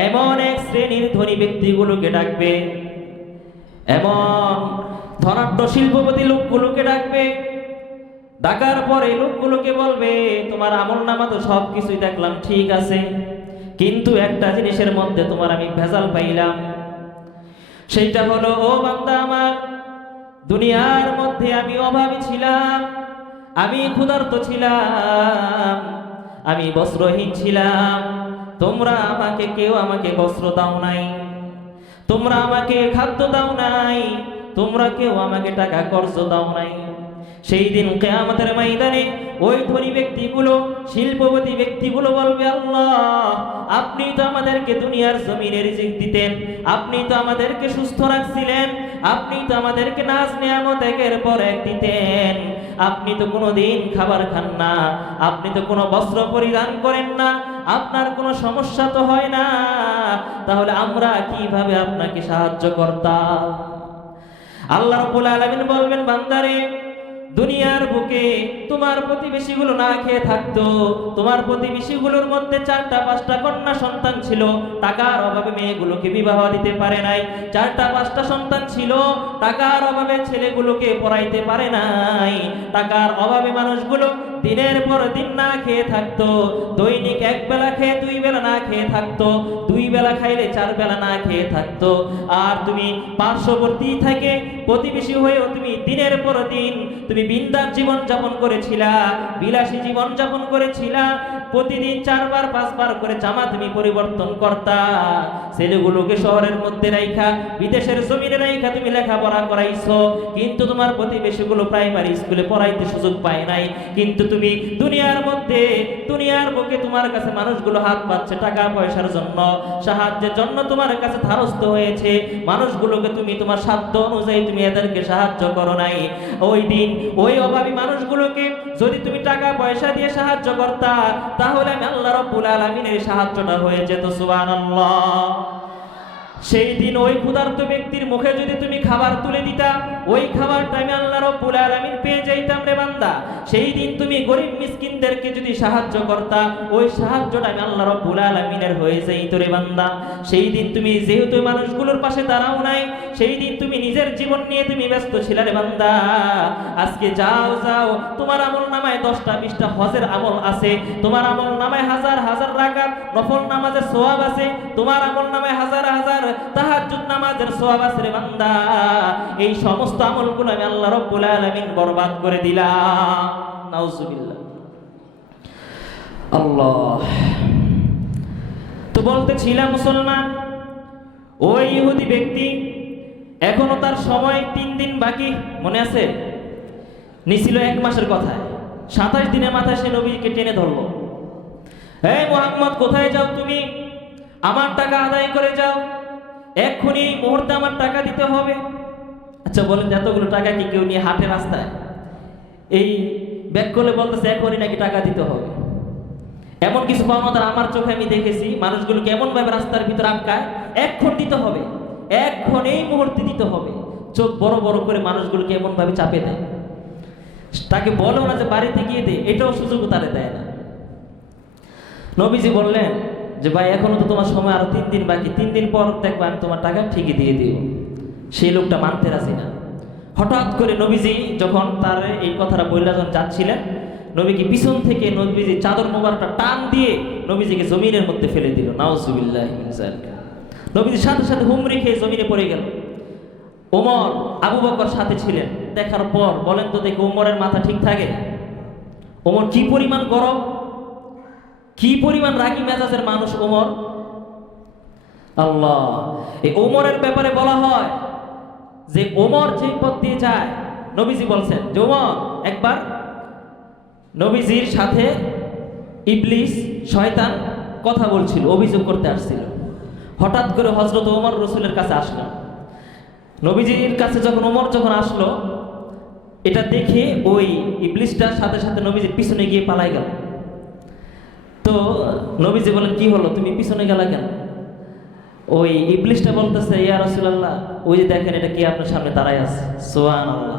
এমন এক শ্রেণীর ধনী ব্যক্তিগুলোকে ডাকবে, এমন ধনাঢ্য শিল্পপতি লোকগুলোকে ডাকবে। ডাকার পরে লোকগুলোকে বলবে তোমার আমলনামা তো সব কিছুই দেখলাম ঠিক আছে, কিন্তু একটা জিনিসের মধ্যে তোমার আমি ভেজাল পাইলাম। সেইটা হলো, ও বান্দা আমার, দুনিয়ার মধ্যে আমি অভাবী ছিলাম, আমি ক্ষুধার্ত ছিলাম, আমি বস্ত্রহীন ছিলাম। তোমরা কেউ আমাকে বস্ত্র দাও নাই, তোমরা আমাকে খাদ্য দাও নাই, তোমরা কেউ আমাকে টাকা কর্জ দাও নাই। সেই দিন কিয়ামতের ময়দানে ওই ধনী ব্যক্তিগুলো, শিল্পপতি ব্যক্তিগুলো বলবে আল্লাহ আপনি তো আমাদেরকে দুনিয়ার জমিনে রিজিক দিতেন, আপনি তো আমাদেরকে সুস্থ রাখছিলেন, আপনি তো আমাদেরকে নাজ নিয়ামত একের পর এক দিতেন, আপনি তো কোনোদিন খাবার খান না, আপনি তো কোনো বস্ত্র পরিধান করেন না, আপনার কোনো সমস্যা তো হয় না, তাহলে আমরা কিভাবে আপনাকে সাহায্য করতাম? আল্লাহ রাব্বুল আলামিন বলবেন বান্দারে, দুনিয়ার বুকে তোমার প্রতিবেশীগুলো না খেয়ে থাকতো, তোমার প্রতিবেশীগুলোর মধ্যে 4টা 5টা কন্যা সন্তান ছিল, টাকার অভাবে মেয়েগুলোকে বিবাহ দিতে পারে নাই, 4টা 5টা সন্তান ছিল, টাকার অভাবে ছেলেগুলোকে পড়াইতে পারে নাই, টাকার অভাবে মানুষগুলো দিনের পর দিন না খেয়ে থাকতো, দৈনিক এক বেলা খেয়ে দুই বেলা না খেয়ে থাকতো, দুই বেলা খাইলে চার বেলা না খেয়ে থাকতো, আর তুমি পার্শ্ববর্তী থেকে প্রতিবেশী হয়েও তুমি দিনের পর দিন তুমি বিন্দাস জীবন যাপন করেছিলা, বিলাসী জীবন যাপন করেছিলা, প্রতিদিন 4 বার 5 বার করে জামা তুমি পরিবর্তন করতা, ছেলেগুলোকে শহরের মধ্যে রাইখা বিদেশের জমিনে রাইখা তুমি লেখাপড়া করাইছো, কিন্তু তোমার প্রতিবেশীগুলো প্রাইমারি স্কুলে পড়াইতে সুযোগ পায় নাই। কিন্তু তুমি দুনিয়ার মধ্যে দুনিয়ার বুকে তোমার কাছে মানুষগুলো হাত পাচ্ছে টাকা পয়সার জন্য, সাহায্যের জন্য তোমার কাছে ধারস্থ হয়েছে, মানুষগুলোকে তুমি তোমার সাধ্য অনুযায়ী তুমি এদেরকে সাহায্য করো নাই। ওই দিন ওই অভাবী মানুষগুলোকে যদি তুমি টাকা পয়সা দিয়ে সাহায্য করতা, তাহলে আমি আল্লাহ রাব্বুল আলামিনের সাহায্যটা হয়ে যেত। সুবহানাল্লাহ। সেই দিন ওই ক্ষুধার্ত ব্যক্তির মুখে যদি তুমি খাবার তুলে দিতা, ওই খাবারটা আমি আল্লাহ রাব্বুল আলামিন পেয়ে যাইতাম রে বান্দা। সেই দিন তুমি গরিব মিসকিনদেরকে যদি সাহায্য করতা, ওই সাহায্যটা আমি আল্লাহ রাব্বুল আলামিনের হয়ে যাইত রে বান্দা। সেই দিন তুমি যেহেতু মানুষগুলোর পাশে দাঁড়াও নাই, সেই দিন তুমি নিজের জীবন নিয়ে তুমি ব্যস্ত ছিলে রে বান্দা। আজকে যাও যাও, তোমার আমল নামায় 10টা 20টা হজের আমল আছে, তোমার আমল নামায় হাজার হাজার রাকাত নফল নামাজের সওয়াব আছে, তোমার আমল নামায় হাজার হাজার তাহাজ্জুদ নামাজের সওয়াব আছে রে বান্দা। এই সমস্ত আমলগুলো আমি আল্লাহ রাব্বুল আলামিন বরবাদ করে দিলাম। নাউজুবিল্লাহ। আল্লাহ। তো বলতেছিলাম মুসলমান, ওই ইহুদি ব্যক্তি এখনো তার সময় 3 দিন বাকি, মনে আছে? নিছিল 1 মাসের কথায়, 27 দিনের মাথায় সে নবীকে টেনে ধরলো। হে মুহাম্মদ, কোথায় যাও তুমি? আমার টাকা আদায় করে যাও, এক্ষুনি এই মুহূর্তে আমার টাকা দিতে হবে। আচ্ছা বলেন, এতগুলো টাকা কি কেউ নিয়ে হাঁটে রাস্তায়? এই ব্যাক করলে বলতেছে এখনই নাকি টাকা দিতে হবে। এমন কিছু পাওনা আমার চোখে আমি দেখেছি, মানুষগুলো কেমন ভাবে রাস্তার ভিতর আটকায়, এক্ষণ দিতে হবে, এক্ষণ এই মুহূর্তে দিতে হবে। চোখ বড় বড় করে মানুষগুলোকে এমন ভাবে চাপে দেয়, তাকে বলো না যে বাড়িতে গিয়ে দে, এটাও সুযোগ তারে দেয় না। নবীজি বললেন যে ভাই এখনো তো তোমার সময় আরো 3 দিন বাকি, 3 দিন পর দেখবা আমি তোমার টাকা ঠিকই দিয়ে দিব। সেই লোকটা মানতে রাজি না। হঠাৎ করে নবীজি যখন তার এই কথাটা বললা যখন যাচ্ছিলেন, নবীকে পিছন থেকে নবীজি চাদর মোবারকটা টান দিয়ে নবীজিকে জমিনের মধ্যে ফেলে দিল। নাউজুবিল্লাহি মিন যালিক। নবীজির সাথে সাথে হুমড়ি খেয়ে জমিনে পড়ে গেল। ওমর আবু বকর সাথে ছিলেন। দেখার পর বলেন তো দেখি ওমরের মাথা ঠিক থাকে? ওমর কি পরিমাণ গরম, কি পরিমাণ রাগী মেজাজের মানুষ ওমর। আল্লাহ। এই ওমরের ব্যাপারে বলা হয় যে ওমর যে পথ দিয়ে যায়, নবীজি বলছেন যে ওমর একবার নবীজির সাথে ইবলিস শয়তান কথা বলছিল, অভিযোগ করতে আসছিল। হঠাৎ করে হযরত ওমর রাসূলের কাছে আসলো। নবীজির কাছে যখন ওমর যখন আসলো, এটা দেখে ওই ইবলিসটার সাথে সাথে নবীজির পিছনে গিয়ে পালাই গেল। তো নবীজি বলেন কি হলো, তুমি পিছনে গেলা কেন? ওই ইবলিসটা বলতেছে ইয়া রাসূলুল্লাহ, ওই যে দেখেন এটা কি আপনার সামনে দাঁড়ায় আছে। সুবহানাল্লাহ।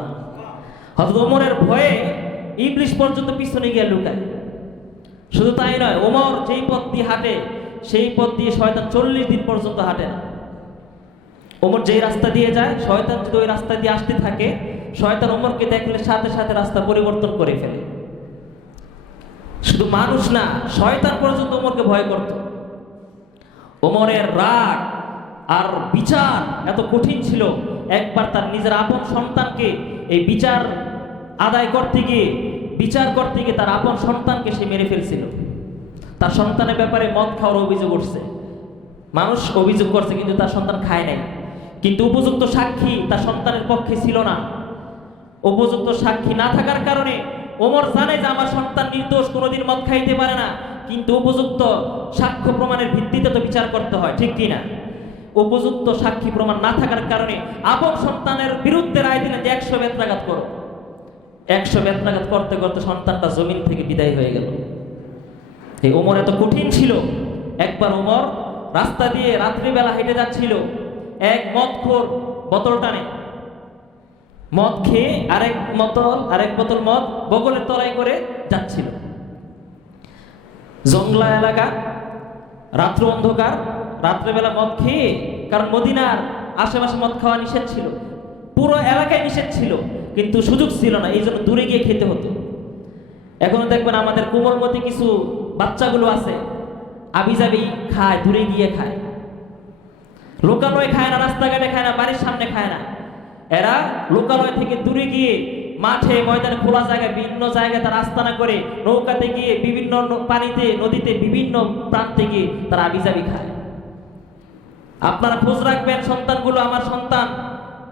হযরত ওমরের ভয়ে ইবলিস পর্যন্ত পিছনে গিয়ে লুকায়। শুধু তাই নয়, ওমর যেই পথ দিয়ে হাঁটে সেই পথ দিয়ে শয়তান 40 দিন পর্যন্ত হাঁটে না। ওমর যেই রাস্তা দিয়ে যায়, শয়তান যদি ওই রাস্তা দিয়ে আসতে থাকে, শয়তান ওমরকে দেখলে সাথে সাথে রাস্তা পরিবর্তন করে ফেলে। শুধু মানুষ না, শয়তান পর্যন্ত ওমরকে ভয় করত। ওমরের রাগ আর বিচার এত কঠিন ছিল, একবার তার নিজের আপন সন্তানকে এই বিচার আদায় করতে গিয়ে তার আপন সন্তানকে সে মেরে ফেলছিল। তার সন্তানের ব্যাপারে মদ খাওয়ার অভিযোগ উঠছে, মানুষ অভিযোগ করছে, কিন্তু তার সন্তান খায় নাই। কিন্তু উপযুক্ত সাক্ষী তার সন্তানের পক্ষে ছিল না। উপযুক্ত সাক্ষী না থাকার কারণে ওমর জানে যে আমার সন্তান নির্দোষ, কোনোদিন মদ খাইতে পারে না, কিন্তু উপযুক্ত সাক্ষ্য প্রমাণের ভিত্তিতে তো বিচার করতে হয়, ঠিক কিনা? উপযুক্ত সাক্ষী প্রমাণ না থাকার কারণে আপন সন্তানের বিরুদ্ধে রায় দিলেন যে 100 বেত্রাঘাত করো। 100 বেত্রাঘাত করতে করতে সন্তানটা জমিন থেকে বিদায় হয়ে গেল। এই ওমর এত কঠিন ছিল। একবার ওমর রাস্তা দিয়ে রাত্রিবেলা হেঁটে যাচ্ছিল, এক মদখোর বোতল টানে, মদ খেয়ে আরেক বোতল মদ বগলের তলায় করে যাচ্ছিল। জংলা এলাকা, রাত্র অন্ধকার, রাত্রেবেলা মদ খেয়ে, কারণ মদিনার আশেপাশে মদ খাওয়া নিষেধ ছিল, পুরো এলাকায় নিষেধ ছিল, কিন্তু সুযোগ ছিল না, এই জন্য দূরে গিয়ে খেতে হতো। এখনো দেখবেন আমাদের কোমলমতি কিছু বাচ্চাগুলো আছে, আবিজাবি খায়, দূরে গিয়ে খায়, লোকালয় খায় না, রাস্তাঘাটে খায় না, বাড়ির সামনে খায় না। এরা লোকালয় থেকে দূরে গিয়ে মাঠে ময়দানে খোলা জায়গায় বিভিন্ন জায়গায় তারা আস্তানা করে, নৌকাতে গিয়ে বিভিন্ন পানিতে নদীতে বিভিন্ন প্রান্তে গিয়ে তারা আবিজাবি খায়। আপনারা খোঁজ রাখবেন সন্তানগুলো। আমার সন্তান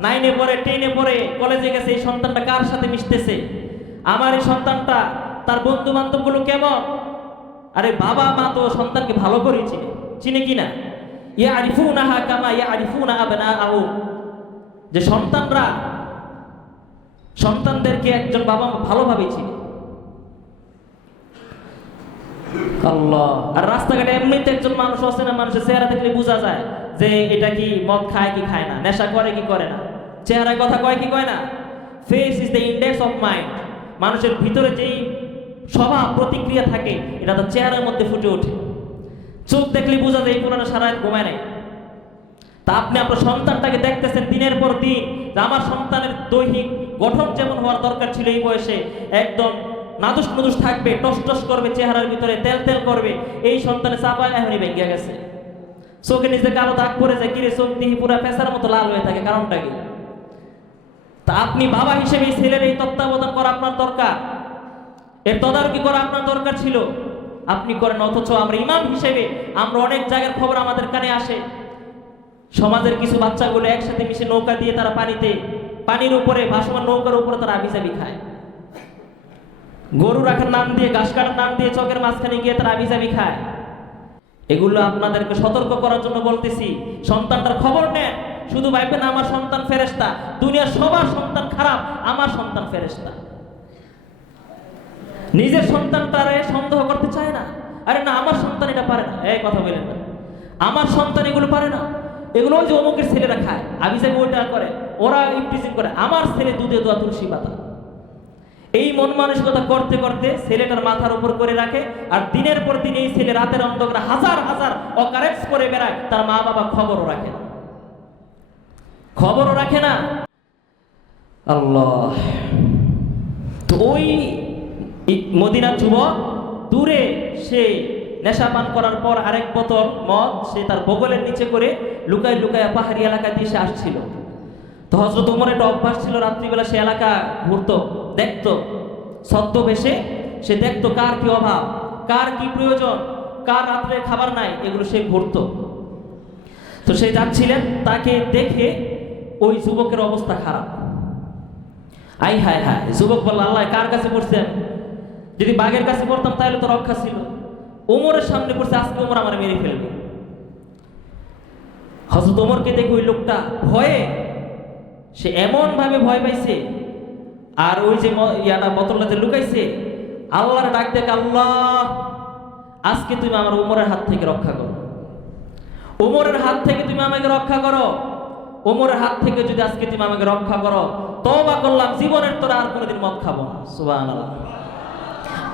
9-এ পড়ে, 10-এ পড়ে, কলেজে গেছে, এই সন্তানটা কার সাথে মিশতেছে, আমার এই সন্তানটা তার বন্ধু বান্ধবগুলো কেমন। আরে বাবা মা তো সন্তানকে ভালো করে চিনে, চিনে কিনা? ইয়ারিফুনাহা কামা ইয়ারিফুনা আবনাআহুম, যে সন্তানরা সন্তানদেরকে একজন বাবা মা ভালোভাবে চিনে। আল্লাহ। আর রাস্তাঘাটে এমনিতে একজন মানুষ আছে না, মানুষের চেহারা দেখলে বোঝা যায় যে এটা কি মদ খায় কি খায় না, নেশা করে কি করে না, চেহারায় কথা কয় কি কয় না। Face is the index of mind. মানুষের ভিতরে যেই স্বভাব প্রতিক্রিয়া থাকে এটা তার চেহারার মধ্যে ফুটে ওঠে। চোখ দেখলে বোঝা যায় এই পুরানো সারা রাত ঘুমায় নাই। তা আপনি আপনার সন্তানটাকে দেখতেছেন দিনের পর দিন, যে আমার সন্তানের দৈহিক গঠন যেমন হওয়ার দরকার ছিল এই বয়সে, একদম নাদুস নুদুস থাকবে, টস টস করবে, চেহারার ভিতরে তেল তেল করবে, এই সন্তানের চাপা এখনই ভেঙে গেছে। চোখে নিজে কালো দাগ পড়ে যায়, কিরে চোখ দিয়ে পুরা পেঁচার মতো লাল হয়ে থাকে, কারণটা কি? তা আপনি বাবা হিসেবে এই ছেলের এই তত্ত্বাবধান করা আপনার দরকার, এর তদারকি করা আপনার দরকার ছিল, আপনি করেন। অথচ আমরা ইমাম হিসেবে আমরা অনেক জায়গার খবর আমাদের কানে আসে, সমাজের কিছু বাচ্চাগুলো একসাথে মিশে নৌকা দিয়ে তারা পানির উপরে ভাসমান নৌকার উপরে তারা আবিজাবি খায়। গরু রাখার নাম দিয়ে, ঘাস কাটার নাম দিয়ে চকের মাঝখানে গিয়ে তারা আবিজাবি খায়। এগুলো আপনাদেরকে সতর্ক করার জন্য বলতেছি। সন্তানটার খবর নেন। শুধু ভাববেন আমার সন্তান ফেরেশতা, দুনিয়ার সবার সন্তান খারাপ, আমার সন্তান ফেরেশতা। নিজের সন্তানটারে সন্দেহ করতে চায় না। আরে না, আমার সন্তান এটা পারে না, এই কথা বলেন না, আমার সন্তান এগুলো পারে না, এগুলো ওই যে অমুকের ছেলেরা খায়, আবিজাবি ওইটা করে, ওরা ইফটিজিং করে, আমার ছেলে দুধে দোয়া তুলসী পাতা। এই মন মানসিকতা করতে করতে ছেলেটার মাথার উপর করে রাখে, আর দিনের পর দিন এই ছেলে রাতের অন্ধকারে হাজার হাজার অকারেন্স করে বেড়ায়, তার মা বাবা খবরও রাখে না, খবরও রাখে না। আল্লাহ। তো ওই মদিনার যুবক দূরে সে নেশা পান করার পর আরেক বোতল মদ সে তার বগলের নিচে করে লুকায় লুকায় পাহাড়ি এলাকা দিয়ে সে আসছিল। তো হযরত ওমর একটা অভ্যাস ছিল, রাত্রিবেলা সে এলাকা ঘুরতো, দেখতো, ছদ্মবেশে সে দেখতো কার কি অভাব, কার কি প্রয়োজন, কার রাত্রে খাবার নাই, এগুলো সে ঘুরতো। তো সে যাচ্ছিলেন, তাকে দেখে ওই যুবকের অবস্থা খারাপ। আই হায় হায়, যুবক বলল, আল্লাহ কার কাছে পড়ছেন? যদি বাঘের কাছে পড়তাম তাহলে তো রক্ষা ছিল, ওমরের সামনে পড়ছে, আজকে ওমর আমার মেরে ফেলবে। হযরত ওমরকে দেখে ওই লোকটা ভয়ে, সে এমন ভাবে ভয় পাইছে, আর ওই যে বোতলটা যে লুকাইছে, আল্লাহর ডাক দেখ, আল্লাহ আজকে তুমি আমার ওমরের হাত থেকে রক্ষা করো, ওমরের হাত থেকে তুমি আমাকে রক্ষা করো, ওমরের হাত থেকে যদি আজকে তুমি আমাকে রক্ষা করো, তওবা করলাম, জীবনের তোরা আর কোনোদিন মদ খাবো না। সুবহানাল্লাহ।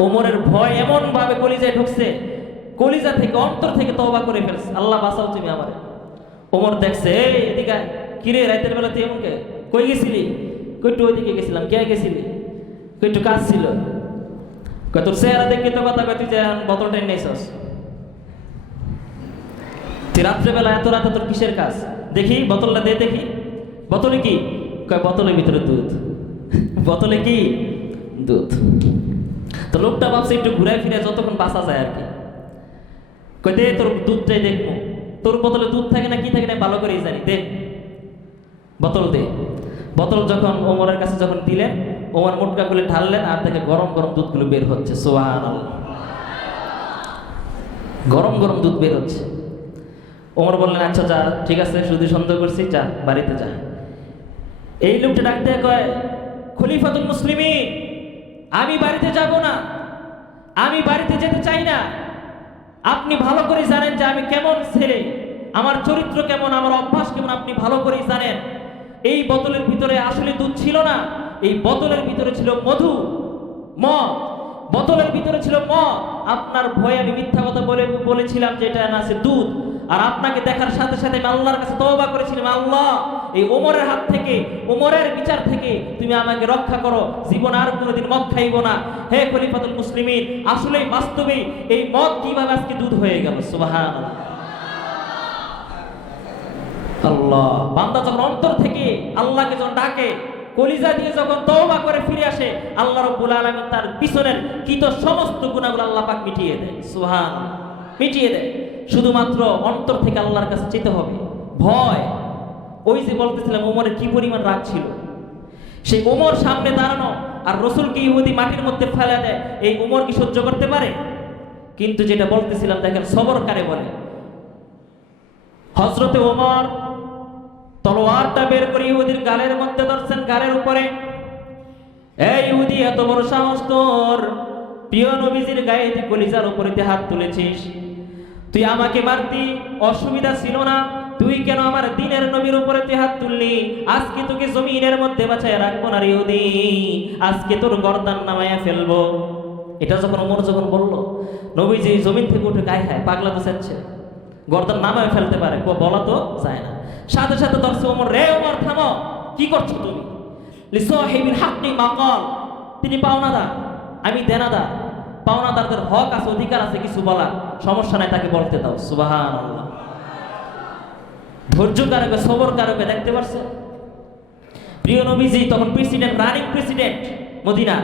ওমরের ভয় এমন ভাবে কলিজায় ঢুকছে, কলিজা থেকে অন্তর থেকে তওবা করে ফেলছে, আল্লাহ বাঁচাও তুমি আমারে। ওমর দেখছে, এই এদিকে কিরে, রাতের বেলা তুই এমনকে কই গেছিলি? কইটু ওইদিকে গেছিলাম। কে গেছিলি? কইটু কাজ ছিল। কয় তোর চেহারা দেখে তো কথা কয়, তুই যে বোতলটা নিয়েছস, তুই রাত্রেবেলা এত রাতে তোর কিসের কাজ? দেখি বোতলটা দে, দেখি বোতলে কি? কয় বোতলের ভিতরে দুধ। বোতলে কি? দুধ। তো লোকটা ভাবছে একটু ঘুরে ফিরে যতক্ষণ বাঁচা যায় আর কি, কয় দে তোর দুধটাই দেখবো, তোর বোতলে দুধ থাকে না কি থাকে না ভালো করেই জানি, দে বোতল দে। বোতল যখন ওমরের কাছে যখন দিলেন, ওমর মোটকা খুলে ঢাললেন, আর দেখে গরম গরম দুধগুলো বের হচ্ছে। সুবহানাল্লাহ। গরম গরম দুধ বের হচ্ছে। ওমর বললেন, আচ্ছা যা, ঠিক আছে, শুধু সন্দেহ করছি, যা বাড়িতে যা। এই লোকটা ডাক দিয়ে কয়, খলিফাতুল মুসলিমিন, আমি বাড়িতে যাব না, আমি বাড়িতে যেতে চাই না। আপনি ভালো করে জানেন যে আমি কেমন ছেলে, আমার চরিত্র কেমন, আমার অভ্যাস কেমন, আপনি ভালো করেই জানেন। এই বোতলের ভিতরে আসলে দুধ ছিল না, এই বোতলের ভিতরে ছিল মধু, মদ, বোতলের ভিতরে ছিল মদ। আপনার ভয়ে আমি মিথ্যা কথা বলেছিলাম যে এটা না আছে দুধ, আর আপনাকে দেখার সাথে সাথে আমি আল্লাহর কাছে তওবা করেছিলাম, আল্লাহ এই ওমরের হাত থেকে, ওমরের বিচার থেকে তুমি আমাকে রক্ষা করো, জীবন আর কোনোদিন মদ খাইব না। হে খলিফাতুল মুসলিমিন, আসলেই বাস্তবেই এই মদ কিভাবে আজকে দুধ হয়ে গেল। সুবহানাল্লাহ। আল্লাহ, বান্দা যখন অন্তর থেকে আল্লাহকে যখন ডাকে, কলিজা দিয়ে যখন তওবা করে ফিরে আসে, আল্লাহ রাব্বুল আলামিন তার পিছনের কৃত সমস্ত গুনাহগুলো আল্লাহ পাক মিটিয়ে দেয়। সুবহানাল্লাহ, মিটিয়ে দেয়। শুধুমাত্র অন্তর থেকে আল্লাহর কাছে যেতে হবে। ভয়, ওই যে বলতেছিলাম ওমরের কি পরিমাণ রাগ ছিল, সেই ওমর সামনে দাঁড়ানো আর রাসূলকে ইহুদি মাটির মধ্যে ফেলে দেয়, এই ওমর কি সহ্য করতে পারে? কিন্তু যেটা বলতেছিলাম, দেখেন সবর কারে বলে। হযরতে ওমর তলোয়ারটা বের করে ইহুদির গালের মধ্যে ধরছেন, গালের উপরে। এই ইহুদি, এত বড় সাহস তোর, প্রিয় নবীজির গায়ে তুই কলিজার উপরে হাত তুলেছিস, তুই আমাকে মারতি, অসুবিধা ছিল না, তুই কেন আমার দ্বীনের নবীর উপরে তুই হাত তুললি? আজকে তোকে জমিনের মধ্যে বাঁচায় রাখবো না রে ইহুদি, আজকে তোর গর্দান নামায়া ফেলবো। এটা যখন ওমর যখন বলল, নবীজি জমিন থেকে উঠে গায়ে হায়, পাগলা তো চাচ্ছে, গর্দান নামায় ফেলতে পারে, বলা তো যায় না। সাথে সাথে ধরছে ওমর, রে ওমর থামো, কি করছো তুমি? লিসাহিবিল হাক্কি মাকাল, তিনি পাওনাদার, আমি দেনাদার, পাওনাদারদের হক আছে, অধিকার আছে কিছু বলার, সমস্যা নাই, তাকে বলতে দাও। সুবহানাল্লাহ। ধৈর্য কারকে, সবর কারকে, দেখতে পারছেন? প্রিয় নবীজি তখন প্রেসিডেন্ট, রানিং প্রেসিডেন্ট মদিনা,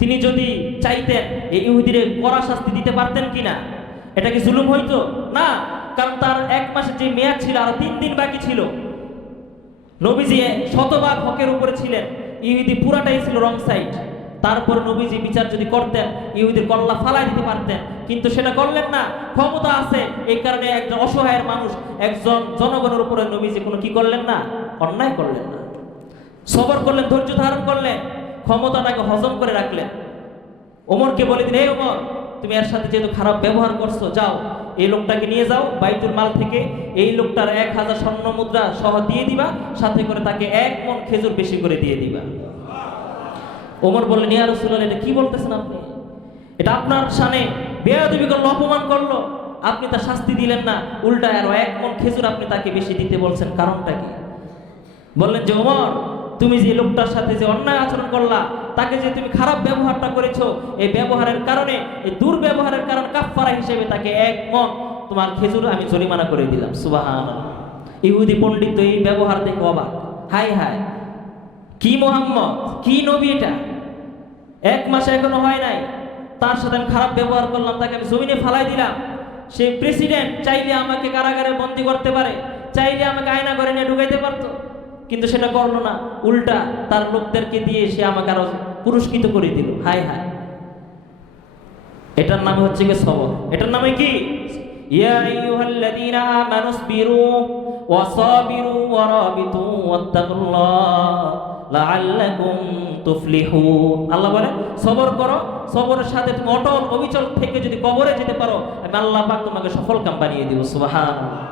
তিনি যদি চাইতেন এই ইহুদিরে কড়া শাস্তি দিতে পারতেন কিনা? এটা কি জুলুম হইতো? না, কারণ তার 1 মাসের যে মেয়াদ ছিল আর 3 দিন বাকি ছিল। নবীজি শতভাগ হকের উপরে ছিলেন, ইহুদি পুরাটাই ছিল রং সাইড। তারপর নবীজি বিচার যদি করতেন, ইহুদির কল্লা ফালাই দিতে পারতেন, কিন্তু সেটা করলেন না। ক্ষমতা আছে, এই কারণে একজন অসহায়ের মানুষ, একজন জনগণের উপরে নবীজি কোনো কি করলেন না, অন্যায় করলেন না, সবর করলেন, ধৈর্য ধারণ করলেন, ক্ষমতাটাকে হজম করে রাখলেন। ওমরকে বলে দিন, হে ওমর, তুমি এর সাথে যেহেতু খারাপ ব্যবহার করছো, যাও এই লোকটাকে নিয়ে যাও বাইতুল মাল থেকে, এই লোকটার 1000 স্বর্ণ মুদ্রা সহ দিয়ে দিবা, সাথে করে তাকে 1 মণ খেজুর বেশি করে দিয়ে দিবা। ওমর বললেন, ইয়া রাসূলুল্লাহ, এটা কি বলতেছেন আপনি? এটা আপনার শানে বেয়াদবি করলো, অপমান করলো, আপনি তার শাস্তি দিলেন না, উল্টা আরো 1 মণ খেজুর আপনি তাকে বেশি দিতে বলছেন, কারণটা কি? বললেন যে, ওমর, তুমি যে লোকটার সাথে যে অন্যায় আচরণ করলা, তাকে যে তুমি খারাপ ব্যবহারটা করেছো, এই ব্যবহারের কারণে, এই দুর্ব্যবহারের কারণে কাফফারা হিসেবে তাকে 1 মণ তোমার খেজুর আমি জরিমানা করে দিলাম। সুবহানাল্লাহ। ইহুদি পণ্ডিত তো এই ব্যবহার দেখে অবাক, হাই হাই, কি মুহাম্মদ, কি নবী এটা? 1 মাস এখনো হয় নাই, তার সাথে আমি খারাপ ব্যবহার করলাম, তাকে আমি জমিনে ফালাই দিলাম। সেই প্রেসিডেন্ট চাইলে আমাকে কারাগারে বন্দী করতে পারে, চাইলে আমাকে আয়না ঘরে নিয়ে ঢুকাইতে পারতো, কিন্তু সেটা করলো না, উল্টা তার লোকদেরকে দিয়ে সে আমাকে আরো পুরস্কৃত করে দিল। হাই হাই, এটার নামে হচ্ছে কি সবর। এটার নামে কি? ইয়া আইয়ুহাল্লাযীনা আমানুসবিরু ওয়াসাবিরু ওয়ারাবিতু ওয়াত্তাকুল্লাহ লাআল্লাকুম তুফলিহুন। আল্লাহ বলে সবর করো, সবরের সাথে তুমি অটল অবিচল থেকে যদি কবরে যেতে পারো, আমি আল্লাহ পাক তোমাকে সফল কাম বানিয়ে দিব। সুবহানাল্লাহ।